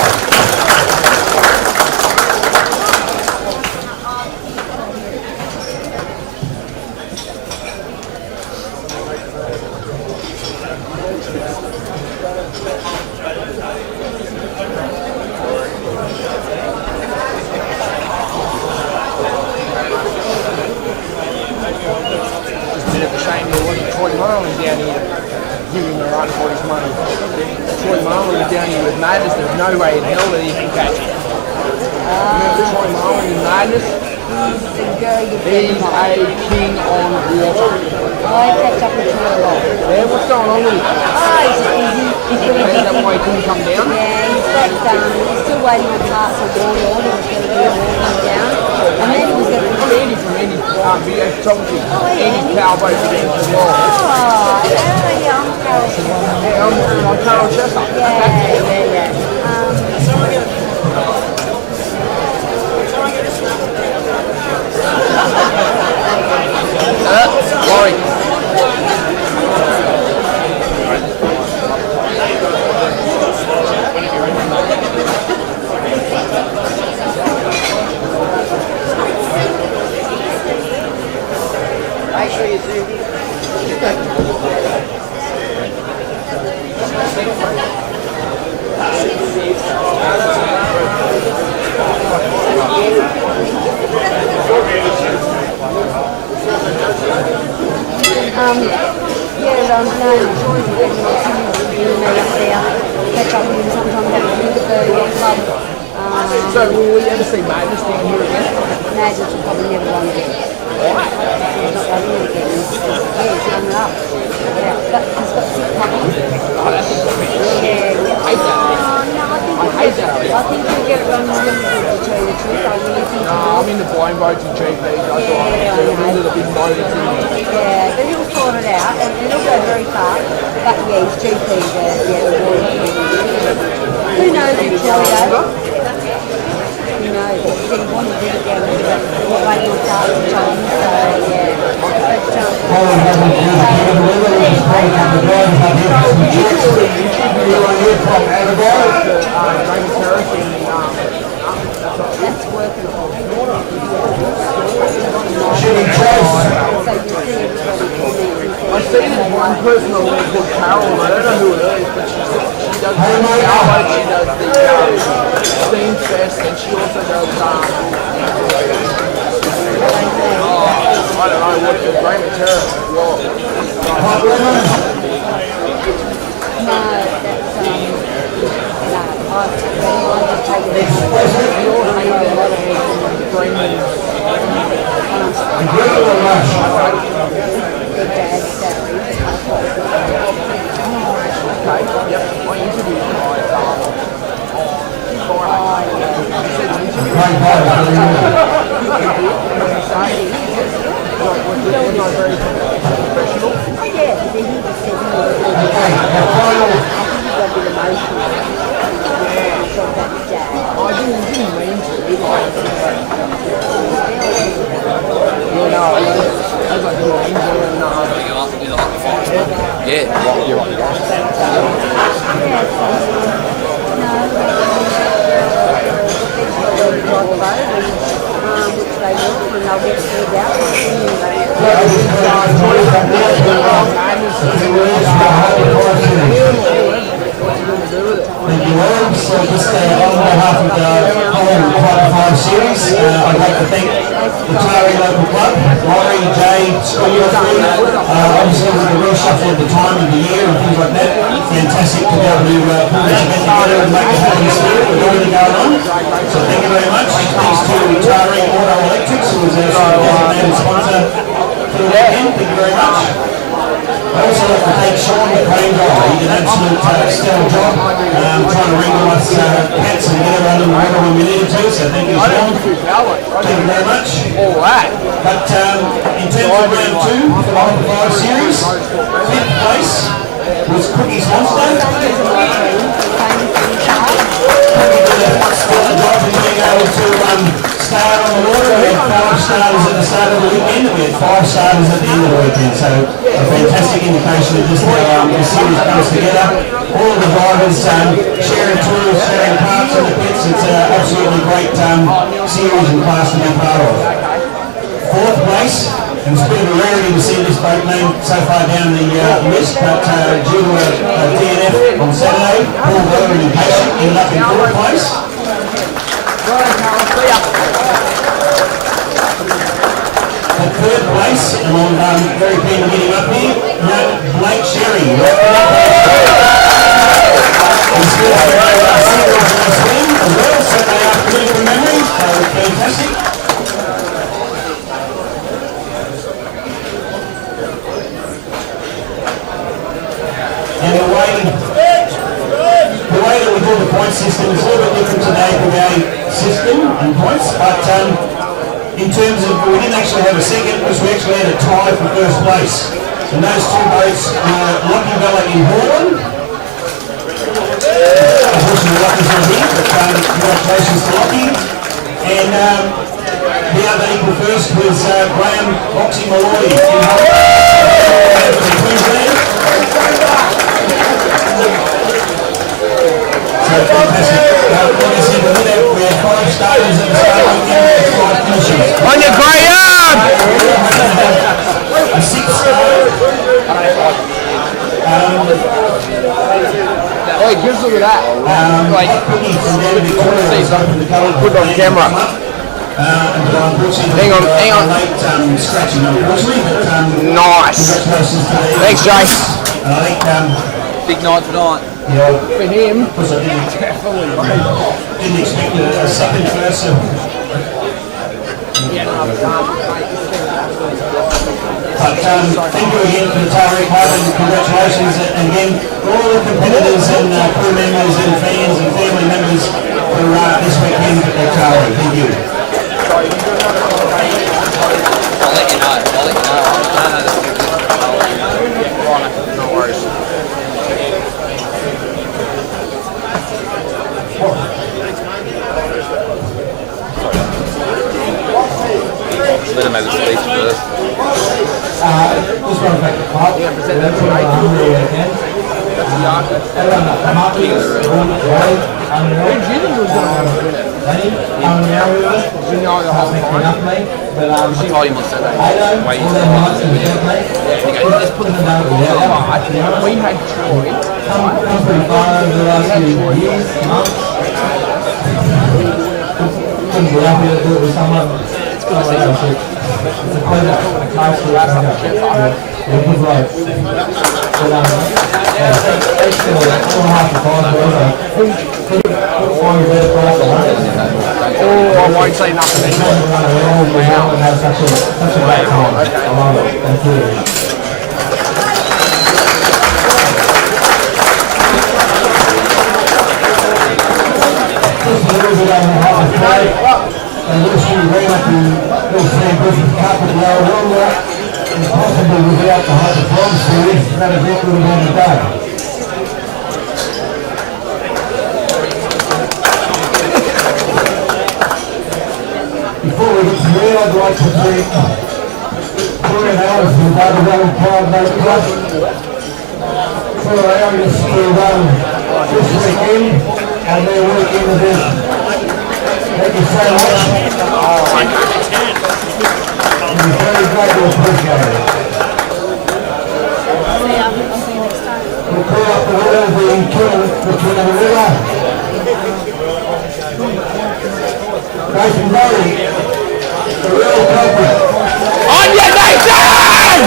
Troy Marlin down here to give him a run for his money. Troy Marlin is down here with Madness. There's no way in hell that he can catch him. Remember Troy Marlin in Madness? He's a king on water. I catch up with him a lot. Yeah, what's going on with him? He's Is that why he couldn't come down? Yeah, he's still waiting on parts of Warlord. He was going to do Warlord down. And then he was going to... Andy from Andy's video photography. Andy Powerboat again as well. Yeah, I'm Carol. Yeah, I'm Carol Chester. Yeah. Laurie. Make sure you zoom in. Catch up with him sometimes at the yacht club. So will we ever see Madness down here again? Madness will probably never run again. Why? He's not running again. He's hung it up. Yeah, but he's got 6 puppies. Oh, that's a good picture. Yeah. I hate that. No, I think he'll get it run really good, to tell you the truth. I really think he will. I'm in the blind boats and GPs. That's why I'm into the big motors. Yeah, but he'll sort it out and he'll go very far. But yeah, his GP, who knows who Telio? Who knows? He said he wanted to do it down there, but we're waiting on parts of China, so yeah. That's working on I see there's one person on there called Carol, I don't know who it is, but she does the Powerboat, she does the Steam Fest, and she also does, I don't know, what's the Raymond Terrace as well. Yeah, you're right. Thank you, Warren. So just on behalf of the Holland 5 Series, I'd like to thank the Tari local club, Laurie, Jay, Scott, obviously with the real shuffle of the time of the year and things like that. Fantastic to be able to pull this event together and make it happen this year with everything going on. So thank you very much. Thanks to Tari Auto Electrics, who was our designated sponsor for the weekend. Thank you very much. I also like to thank Sean, the crane guy. He did an absolute stellar job trying to wrangle us cats and get everyone in the river when we needed to, so thank you, Sean. Thank you very much. All that. But in terms of round 2 for the Holland 5 Series, 5th place was Cookie's Monster. Being able to start on the water. We had 5 starters at the start of the weekend, and we had 5 starters at the end of the weekend. So a fantastic indication of just how the series comes together. All of the drivers sharing tours, sharing parts in the pits. It's an absolutely great series and class to be part of. 4th place, and it's a bit of a rarity to see this boat name so far down the list, but due to a DNF on Saturday, Paul Weber and Impatient ended up in 4th place. At 3rd place, place, and I'm very keen to get him up here. Now, Blake Sherry. He's still had a single swing as well, so they are critical memories. They were fantastic. And the way that we do the point system is a little bit different to the APA system and points, but in terms of, we didn't actually have a second, because we actually had a tie for first place. And those two boats were Lockie Valley in Horn. Unfortunately, Lockie's not here, but congratulations to Lockie. And the other equal first was Graham Boxing Malloy in Queensland. So fantastic. Like I said, we had 5 starters at the start of the game, 5 finishers. On your Graham! A 6 star. Hey, give us a look at that. Like, Cookie from down in Victoria was up in the colour. put it on camera. Hang on. Late scratching, unfortunately, but Nice. congratulations to them. Thanks, Jace. And I think, Big night tonight. yeah, For him. because I didn't expect a second first. But thank you again for the Tyree Club, and congratulations, and again all the competitors and crew members and fans and family members for this weekend at Tyree. Thank you. I'll let you know. No worries. Let him have his speech first. Just want to thank the club. That's what I'm hungry again. Everyone that come up here, You know the whole time. She told him on Saturday. Wait, let's put them down. We had Troy. come pretty far over the last few years, months. Couldn't be happy to do it with someone. It's a pleasure. A close to last time. Good luck. But it's still 4.5 to 5, whatever. Couldn't find a better price on it. Oh, I won't say nothing anymore. And have such a great time. I love it. Thank you. Just a little bit on the half of play. And we'll see right up the little same Griffith Cup at the lower roller. And possibly without the half of from series, that event would have been a day. Before we get to there, I'd like to thank Brian Allen from Powerboat Club for allowing us to run this weekend and their weekend event. Thank you so much. And we're very grateful to appreciate it. We'll call up the winner being killed between the river. Nathan Murray, the real culprit. On your Nathan!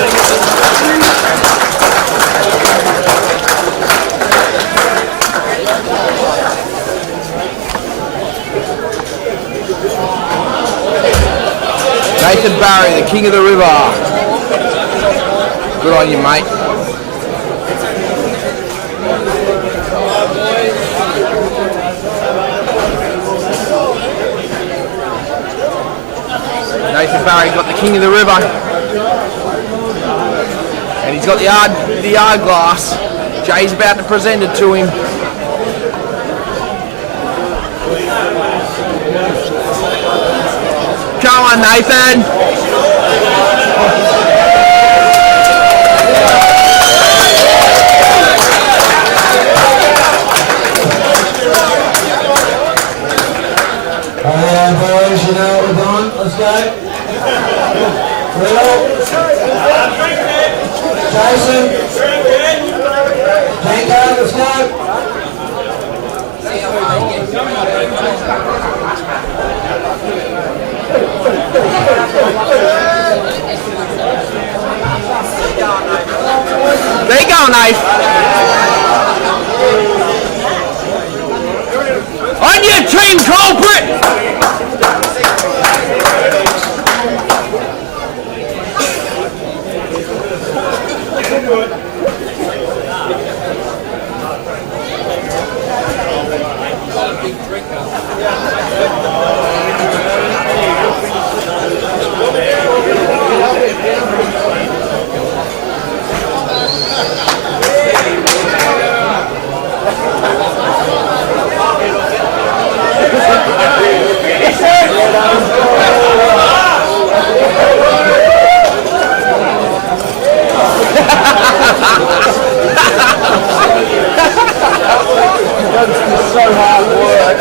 Nathan Barry, the king of the river. Good on you, mate. Nathan Barry got the king of the river. And he's got the yard glass. Jay's about to present it to him. Come on, Nathan. Alright, boys, you know what we're doing. Let's go. Riddle. Jason. Janko, let's go. There you go, Nate. On your team, culprit! So hard work.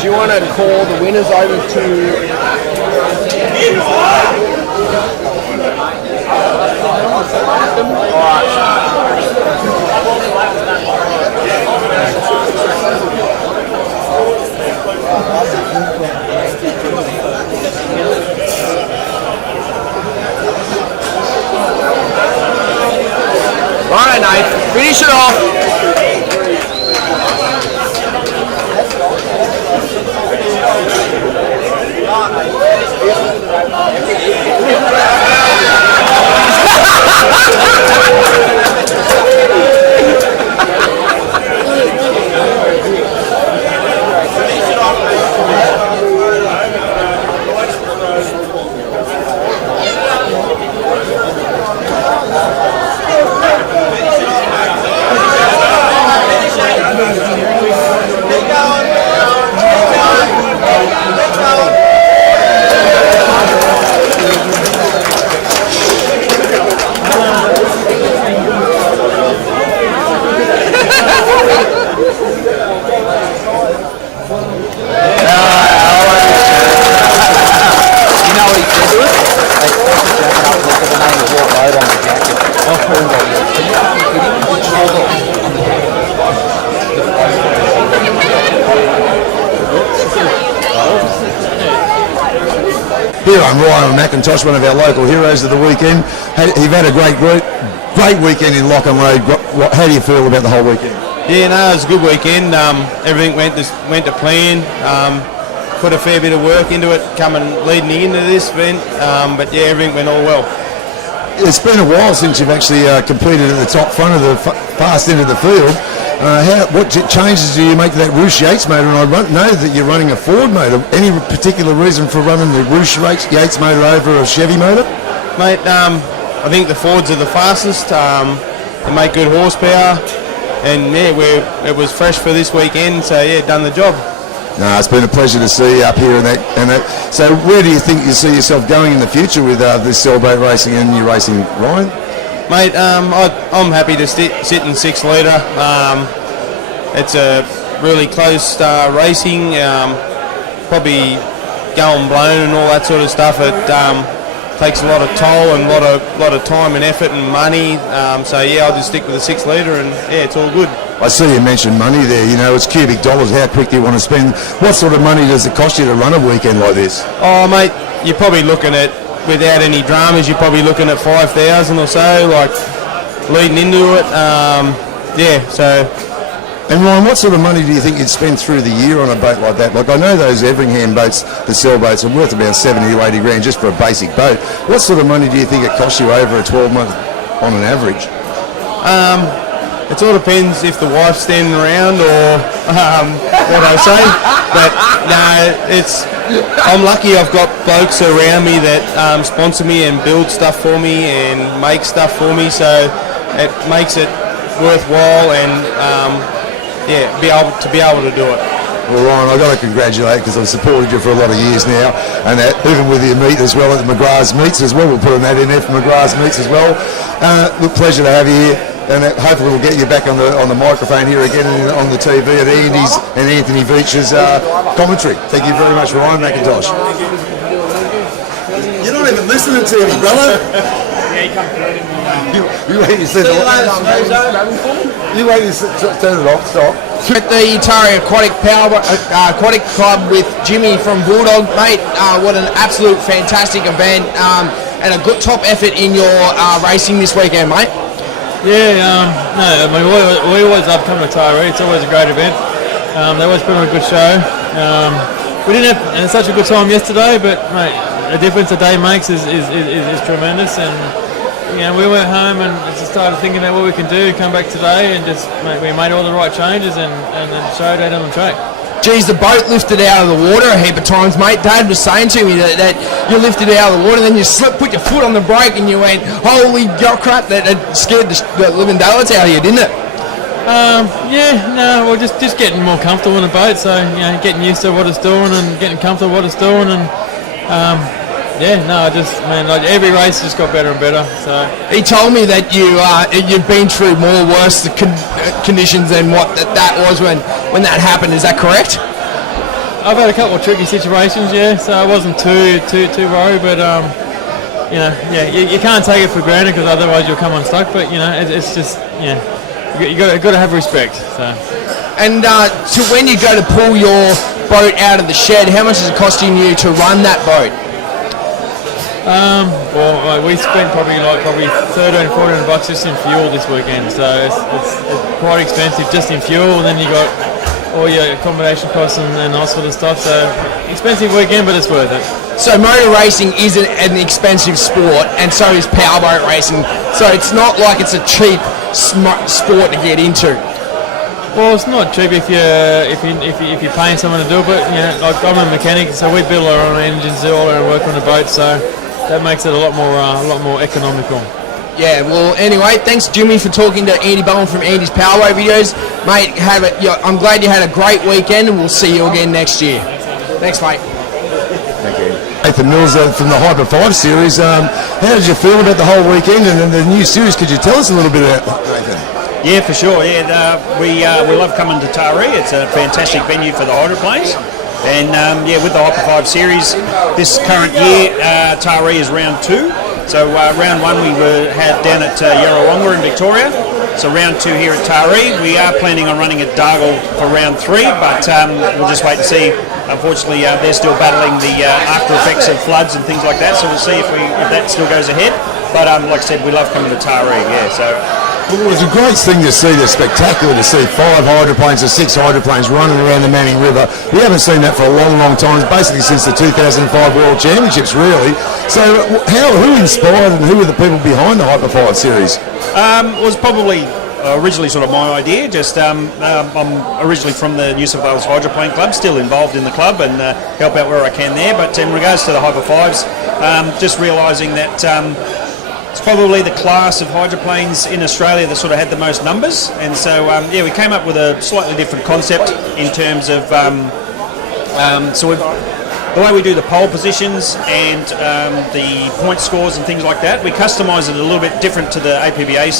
Do you want to call the winners over to... Alright, Nate, finish it off. Here I'm Ryan McIntosh, one of our local heroes of the weekend. You've had a great weekend in Lockham Road. How do you feel about the whole weekend? Yeah, no, it was a good weekend. Everything went to plan. Put a fair bit of work into it, leading into this event. But yeah, everything went all well. It's been a while since you've actually competed at the top front of the fast end of the field. What changes do you make to that Roosh Yates motor? And I know that you're running a Ford motor. Any particular reason for running the Roosh Yates motor over a Chevy motor? Mate, I think the Fords are the fastest. They make good horsepower, and yeah, it was fresh for this weekend. So yeah, done the job. No, it's been a pleasure to see you up here and that. So where do you think you see yourself going in the future with this sailboat racing and your racing, Ryan? Mate, I'm happy to sit in 6 litre. It's a really close racing. Probably going blown and all that sort of stuff. It takes a lot of toll and a lot of time and effort and money. So yeah, I'll just stick with the 6 litre and yeah, it's all good. I see you mentioned money there. You know, it's cubic dollars. How quick do you want to spend? What sort of money does it cost you to run a weekend like this? Oh, mate, you're probably looking at, without any dramas, you're probably looking at 5,000 or so, like leading into it. Yeah, so. And Ryan, what sort of money do you think you'd spend through the year on a boat like that? Like I know those Everingham boats, the sailboats, are worth about 70 to 80 grand just for a basic boat. What sort of money do you think it costs you over a 12-month on an average? It all depends if the wife's standing around or what I say. But no, I'm lucky I've got blokes around me that sponsor me and build stuff for me and make stuff for me, so it makes it worthwhile and yeah, be able to do it. Well, Ryan, I've got to congratulate because I've supported you for a lot of years now, and even with your meet as well at the McGrath's Meets as well. We'll put an ad in there for McGrath's Meets as well. Look, pleasure to have you here, and hopefully we'll get you back on the microphone here again and on the TV at Andy's and Anthony Veach's commentary. Thank you very much, Ryan McIntosh. You're not even listening to me, brother. You wait to turn it off. Stop. At the Atari Aquatic Club with Jimmy from Bulldog, mate. What an absolute fantastic event and a good top effort in your racing this weekend, mate. Yeah, no, I mean, we always love coming to Tyree. It's always a great event. They always put on a good show. We didn't have such a good time yesterday, but mate, the difference a day makes is tremendous. And we went home and just started thinking about what we can do. Come back today and we made all the right changes and showed out on the track. Geez, the boat lifted out of the water a heap of times, mate. Dad was saying to me that you lifted it out of the water, then you put your foot on the brake, and you went, "Holy crap!" That scared the living daylights out of you, didn't it? We're just getting more comfortable in the boat. So getting used to what it's doing and getting comfortable with what it's doing, and every race just got better and better. So he told me that you've been through more worse conditions than what that was when that happened. Is that correct? I've had a couple of tricky situations, so I wasn't too worried, but you can't take it for granted because otherwise you'll come unstuck. But it's just you got to have respect. So. And to when you go to pull your boat out of the shed, how much is it costing you to run that boat? We spent probably $1,300-$1,400 just in fuel this weekend, so it's quite expensive just in fuel, and then you got all your accommodation costs and all sort of stuff. So expensive weekend, but it's worth it. So motor racing is an expensive sport, and so is powerboat racing. So it's not like it's a cheap sport to get into. Well, it's not cheap if you're paying someone to do it, but like I'm a mechanic, so we build our own engines, do all our work on the boat, so that makes it a lot more economical. Yeah, well, anyway, thanks, Jimmy, for talking to Andy Bowen from Andy's Powerboat videos. Mate, I'm glad you had a great weekend, and we'll see you again next year. Thanks, mate. Thank you. Nathan Mills from the Hyper 5 series. How did you feel about the whole weekend and the new series? Could you tell us a little bit about Nathan? Yeah, for sure. Yeah, we love coming to Taree. It's a fantastic venue for the hydroplanes. And with the Hyper 5 series, this current year, Taree is round 2. So round 1 we had down at Yarrawonga in Victoria. So round 2 here at Taree. We are planning on running at Dargle for round 3, but we'll just wait and see. Unfortunately, they're still battling the after effects of floods and things like that. So we'll see if that still goes ahead. But like I said, we love coming to Taree. Yeah, so. Well, it's a great thing to see. It's spectacular to see 5 hydroplanes or 6 hydroplanes running around the Manning River. We haven't seen that for a long, long time, basically since the 2005 World Championships, really. So who inspired and who were the people behind the Hyper 5 series? It was probably originally sort of my idea. Just I'm originally from the New South Wales Hydroplane Club, still involved in the club and help out where I can there. But in regards to the Hyper 5s, just realising that it's probably the class of hydroplanes in Australia that sort of had the most numbers, and so we came up with a slightly different concept in terms of the way we do the pole positions and the point scores and things like that. We customise it a little bit different to the APBA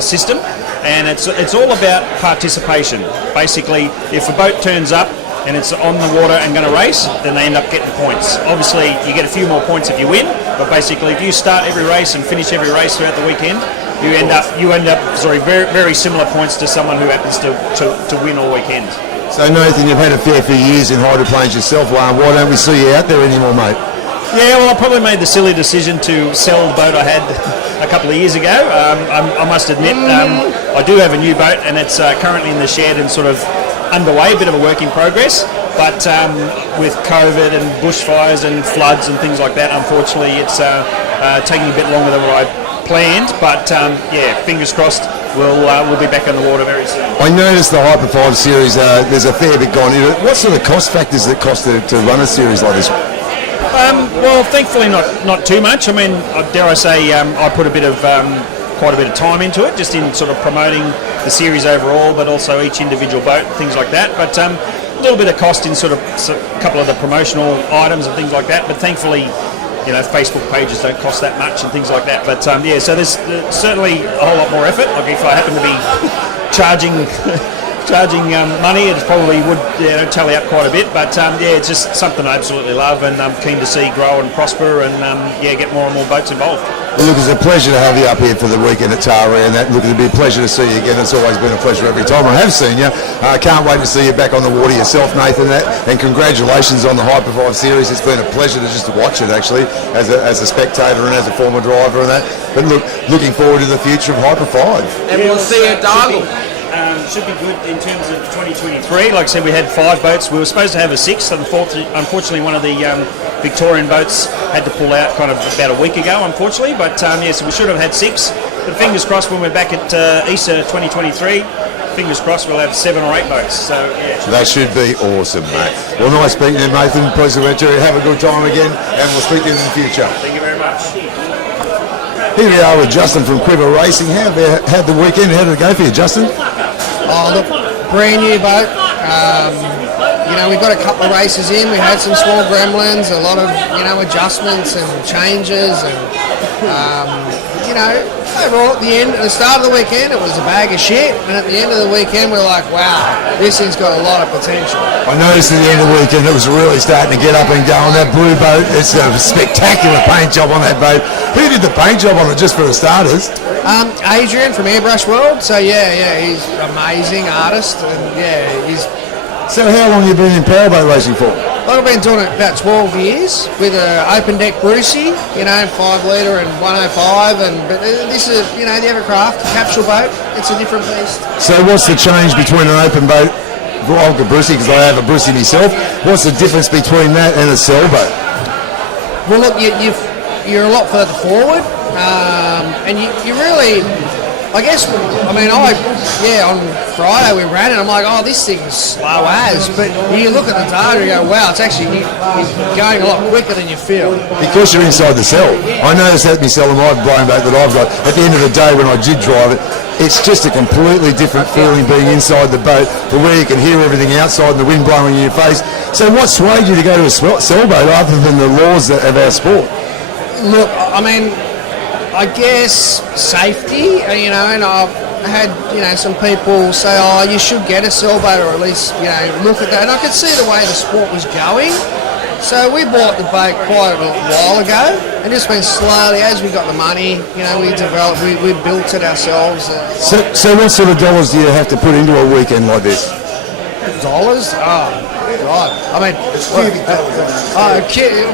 system, and it's all about participation. Basically, if a boat turns up and it's on the water and going to race, then they end up getting points. Obviously, you get a few more points if you win, but basically, if you start every race and finish every race throughout the weekend, you end up very, very similar points to someone who happens to win all weekend. So Nathan, you've had a fair few years in hydroplanes yourself. Why don't we see you out there anymore, mate? Yeah, well, I probably made the silly decision to sell the boat I had a couple of years ago. I must admit, I do have a new boat, and it's currently in the shed and sort of underway, a bit of a work in progress, but with COVID and bushfires and floods and things like that, unfortunately it's taking a bit longer than what I planned, but fingers crossed we'll be back on the water very soon. I noticed the Hyper 5 series, there's a fair bit gone into it. What sort of cost factors that cost to run a series like this? Well, thankfully not too much. I mean, dare I say, I put quite a bit of time into it, just in sort of promoting the series overall, but also each individual boat, things like that. But a little bit of cost in sort of a couple of the promotional items and things like that, but thankfully, you know, Facebook pages don't cost that much and things like that. But yeah, so there's certainly a whole lot more effort. Like if I happen to be charging money, it probably would tally up quite a bit. But yeah, it's just something I absolutely love, and I'm keen to see grow and prosper, and yeah, get more and more boats involved. Well, look, it's a pleasure to have you up here for the weekend at Taree, and that, look, it'll be a pleasure to see you again. It's always been a pleasure every time I have seen you. I can't wait to see you back on the water yourself, Nathan, and congratulations on the Hyper 5 series. It's been a pleasure to just watch it, actually, as a spectator and as a former driver and that. But look, looking forward to the future of Hyper 5. And we'll see you at Dargle. Should be good in terms of 2023. Like I said, we had 5 boats. We were supposed to have a 6th. Unfortunately, one of the Victorian boats had to pull out kind of about a week ago, unfortunately. But yeah, so we should have had 6. But fingers crossed when we're back at Easter 2023, fingers crossed we'll have 7 or 8 boats. So yeah. That should be awesome, mate. Well, nice speaking to you, Nathan. Pleasure to meet you. Have a good time again, and we'll speak to you in the future. Thank you very much. Here we are with Justin from Quiver Racing. How'd the weekend? How did it go for you, Justin? Oh, look, brand new boat. You know, we got a couple of races in. We had some small gremlins, a lot of, you know, adjustments and changes, and you know, overall at the start of the weekend it was a bag of shit, and at the end of the weekend we're like, wow, this thing's got a lot of potential. I noticed at the end of the weekend it was really starting to get up and go on that blue boat. It's a spectacular paint job on that boat. Who did the paint job on it, just for the starters? Adrian from Airbrush World. So yeah, he's an amazing artist, and yeah, he's. So how long have you been in powerboat racing for? I've been doing it about 12 years with an open deck Brucey, you know, 5 litre and 105, but this is, you know, the Evercraft capsule boat. It's a different beast. So what's the change between an open boat? Well, I've got Brucey because I have a Brucey myself. What's the difference between that and a sailboat? Well, look, you're a lot further forward, and you really, I guess, I mean, on Friday we ran it, I'm like, oh, this thing's slow as, but you look at the data and you go, wow, it's actually you're going a lot quicker than you feel. Because you're inside the cell. I noticed that myself in my blown boat that I've got. At the end of the day when I did drive it, it's just a completely different feeling being inside the boat to where you can hear everything outside and the wind blowing in your face. So what swayed you to go to a sailboat other than the laws of our sport? Look, I mean, I guess safety, you know, and I've had, you know, some people say, oh, you should get a sailboat or at least, you know, look at that. And I could see the way the sport was going. So we bought the boat quite a while ago, and just been slowly, as we got the money, you know, we developed, we built it ourselves. So what sort of dollars do you have to put into a weekend like this? Dollars? Oh, God. I mean, are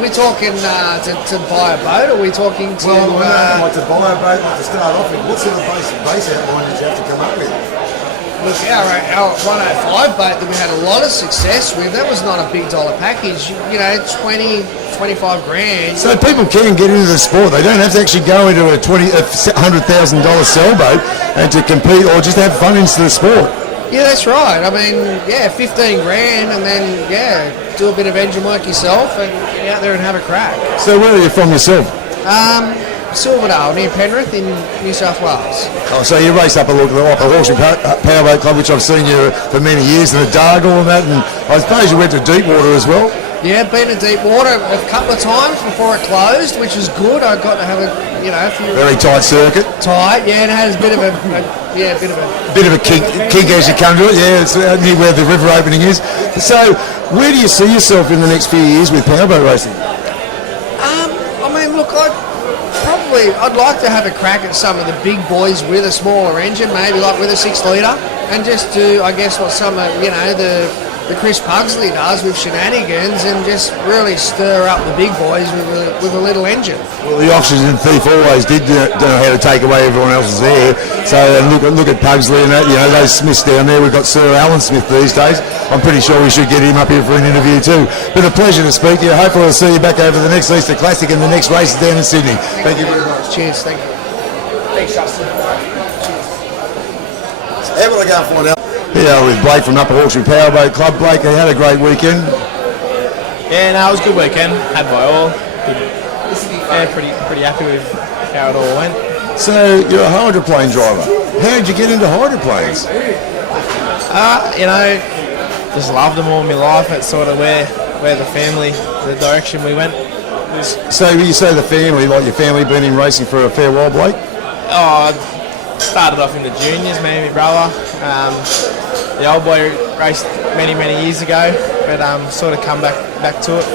we talking to buy a boat, or are we talking to... Well, like to buy a boat, like to start off with. What sort of base outline did you have to come up with? Look, our 105 boat that we had a lot of success with, that was not a big dollar package, you know, 20, 25 grand. So people can get into the sport. They don't have to actually go into a $100,000 sailboat and to compete or just have fun into the sport. Yeah, that's right. I mean, yeah, 15 grand and then, yeah, do a bit of engine work yourself and get out there and have a crack. So where are you from yourself? Silverdale, near Penrith in New South Wales. Oh, so you race up a look at the Hawkesbury Powerboat Club, which I've seen you for many years, and a Dargle and that, and I suppose you went to Deepwater as well? Yeah, been to Deepwater a couple of times before it closed, which is good. I got to have a few... Very tight circuit? Tight, yeah, and it has a bit of a kink as you come to it, yeah, it's near where the river opening is. So, where do you see yourself in the next few years with powerboat racing? I mean, look, I'd like to have a crack at some of the big boys with a smaller engine, maybe like with a 6 litre, and just do, I guess, what some of, you know, the Chris Pugsley does with shenanigans, and just really stir up the big boys with a little engine. Well, the oxygen thief always did know how to take away everyone else's air. So look at Pugsley and that, you know, those Smiths down there. We've got Sir Alan Smith these days. I'm pretty sure we should get him up here for an interview too. But a pleasure to speak to you. Hopefully I'll see you back over the next Easter Classic and the next races down in Sydney. Thank you very much. Cheers, thank you. Thanks, Justin. So how will I go and find out? Here with Blake from Upper Hawkesbury Powerboat Club. Blake, you had a great weekend. Yeah, no, it was a good weekend. Had by all. Yeah, pretty happy with how it all went. So you're a hydroplane driver. How did you get into hydroplanes? You know, just loved them all my life. It's sort of where the family, the direction we went. So you say the family, like your family been in racing for a fair while, Blake? Oh, I started off in the juniors, me and my brother. The old boy raced many years ago, but sort of come back to it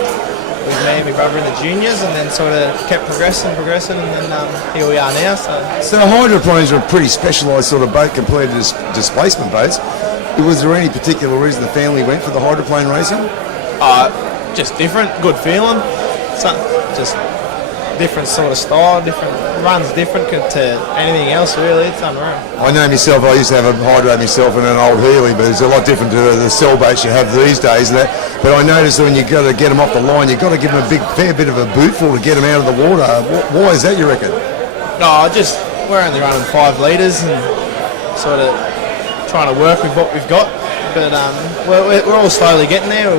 with me and my brother in the juniors, and then sort of kept progressing, and then here we are now. So hydroplanes are a pretty specialised sort of boat compared to displacement boats. Was there any particular reason the family went for the hydroplane racing? Just different, good feeling. Just different sort of style, runs different to anything else really. It's unreal. I know myself, I used to have a hydro myself in an old Healy, but it's a lot different to the sailboats you have these days. But I noticed that when you've got to get them off the line, you've got to give them a fair bit of a bootful to get them out of the water. Why is that, you reckon? No, we're only running 5 litres and sort of trying to work with what we've got. But we're all slowly getting there.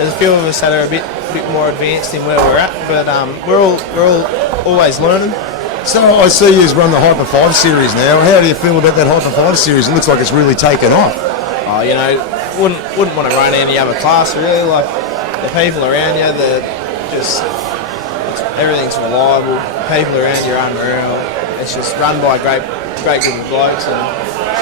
There's a few of us that are a bit more advanced in where we're at, but we're all always learning. So I see you run the Hyper 5 series now. How do you feel about that Hyper 5 series? It looks like it's really taken off. Oh, wouldn't want to run any other class really. Like the people around you, everything's reliable. People around you are unreal. It's just run by great group of blokes, and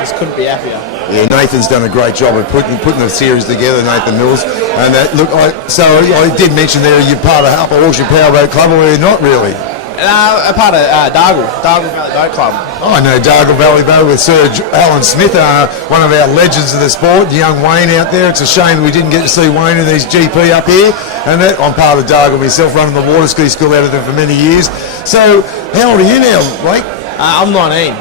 just couldn't be happier. Yeah, Nathan's done a great job of putting the series together, Nathan Mills. And I did mention there you're part of Upper Auction Powerboat Club, or you're not really? A part of Dargle Valley Boat Club. Oh, I know Dargle Valley Boat with Sir Alan Smith, one of our legends of the sport, young Wayne out there. It's a shame that we didn't get to see Wayne in his GP up here. And I'm part of Dargle myself, running the water ski school out of there for many years. So, how old are you now, Blake? I'm 19.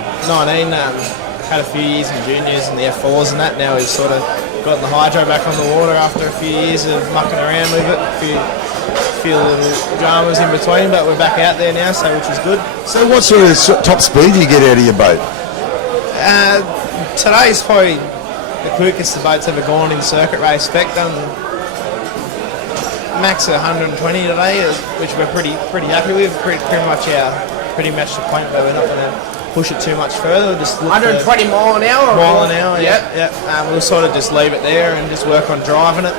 Had a few years in juniors and the F4s and that. Now we've sort of gotten the hydro back on the water after a few years of mucking around with it. A few little dramas in between, but we're back out there now, which is good. So what sort of top speed do you get out of your boat? Today's probably the quickest the boat's ever gone in circuit race spec. Done max of 120 today, which we're pretty happy with. Pretty much the point where we're not going to push it too much further. Just 120 mile an hour? Mile an hour, yeah. We'll sort of just leave it there and just work on driving it.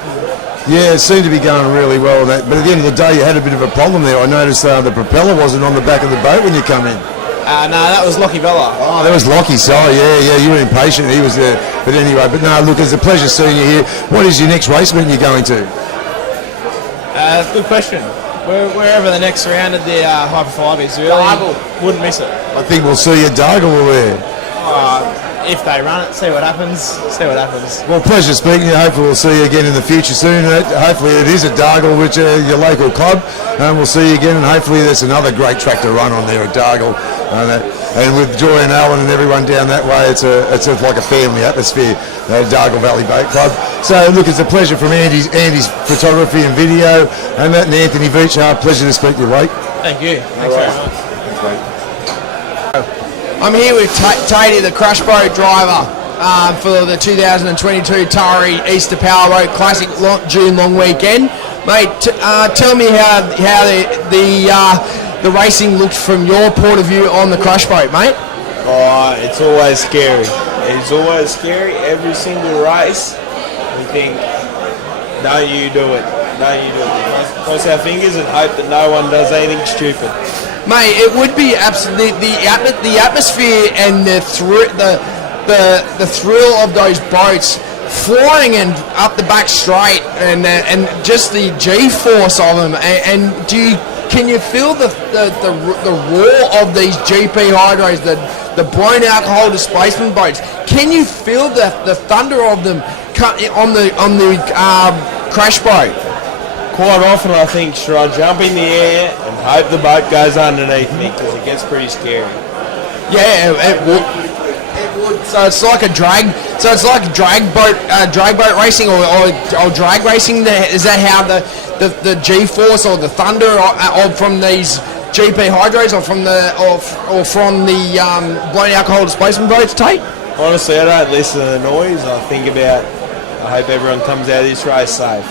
Yeah, it seemed to be going really well. But at the end of the day, you had a bit of a problem there. I noticed the propeller wasn't on the back of the boat when you come in. No, that was Lockie Bella. Oh, that was Lockie. Sorry, yeah, you were impatient. He was there. But anyway, look, it's a pleasure seeing you here. What is your next race meeting you're going to? Good question. Wherever the next round of the Hyper 5 is, really, wouldn't miss it. I think we'll see you at Dargle there. If they run it, see what happens. Well, pleasure speaking to you. Hopefully we'll see you again in the future soon. Hopefully it is at Dargle, which is your local club, and we'll see you again, and hopefully there's another great track to run on there at Dargle. And with Joy and Alan and everyone down that way, it's like a family atmosphere, Dargle Valley Boat Club. So look, it's a pleasure from Andy's photography and video, and Anthony Beach. Pleasure to speak to you, Blake. Thank you. Thanks very much. Thanks, mate. I'm here with Tatey, the crush boat driver, for the 2022 Tari Easter Powerboat Classic June long weekend. Mate, tell me how the racing looked from your point of view on the crush boat, mate. Oh, it's always scary. It's always scary. Every single race, we think, don't you do it. Don't you do it. Cross our fingers and hope that no one does anything stupid. Mate, it would be absolutely the atmosphere and the thrill of those boats flying and up the back straight, and just the G-force of them. And can you feel the roar of these GP hydros, the blown alcohol displacement boats? Can you feel the thunder of them on the crash boat? Quite often I think, should I jump in the air and hope the boat goes underneath me, because it gets pretty scary. Yeah, it would. So it's like a drag. So it's like drag boat racing or drag racing. Is that how the G-force or the thunder from these GP hydros or from the blown alcohol displacement boats, Tate? Honestly, I don't listen to the noise. I think about, I hope everyone comes out of this race safe.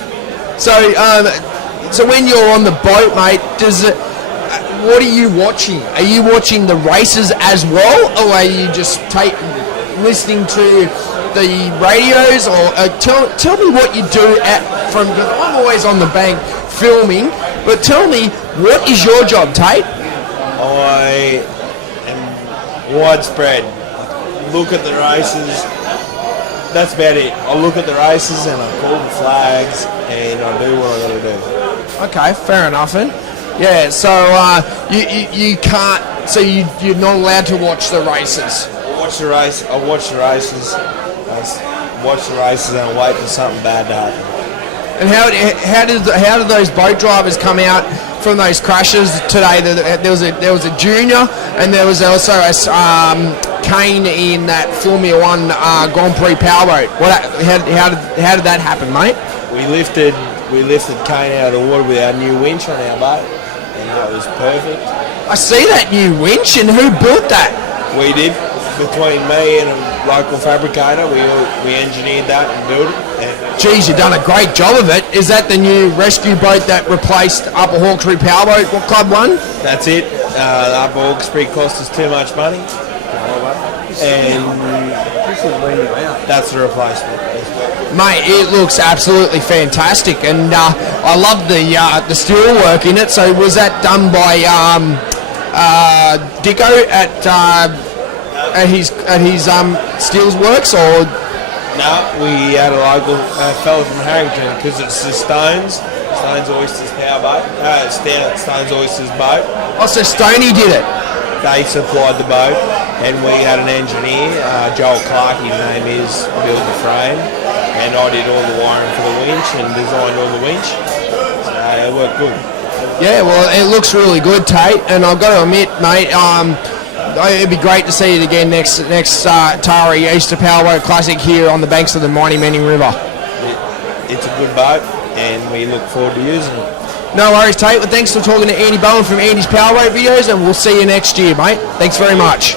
So when you're on the boat, mate, what are you watching? Are you watching the races as well, or are you just listening to the radios, or tell me what you do because I'm always on the bank filming. But tell me, what is your job, Tate? I am widespread. Look at the races. That's about it. I look at the races and I call the flags and I do what I got to do. Okay, fair enough then. Yeah, so you can't. So you're not allowed to watch the races. I watch the races. I watch the races and I wait for something bad to happen. And how did those boat drivers come out from those crashes today? There was a junior, and there was also a Kane in that Formula One Grand Prix Powerboat. How did that happen, mate? We lifted Kane out of the water with our new winch on our boat, and that was perfect. I see that new winch, and who built that? We did. Between me and a local fabricator, we engineered that and built it. Geez, you've done a great job of it. Is that the new rescue boat that replaced Upper Hawkesbury Powerboat? What club won? That's it. Upper Hawkesbury cost us too much money, and that's the replacement. Mate, it looks absolutely fantastic, and I love the steel work in it. So was that done by Dicko at his steels works, or? No, we had a local fella from Harrington, because it's the Stones Oysters powerboat, Stones Oysters boat. Oh, so Stoney did it? They supplied the boat, and we had an engineer, Joel Clark, his name is, built the frame, and I did all the wiring for the winch and designed all the winch. It worked good. Yeah, well, it looks really good, Tate, and I've got to admit, mate, it'd be great to see it again next Tari Easter Powerboat Classic here on the banks of the mighty Manning River. It's a good boat, and we look forward to using it. No worries, Tate. Well, thanks for talking to Andy Bowen from Andy's Powerboat videos, and we'll see you next year, mate. Thanks very much.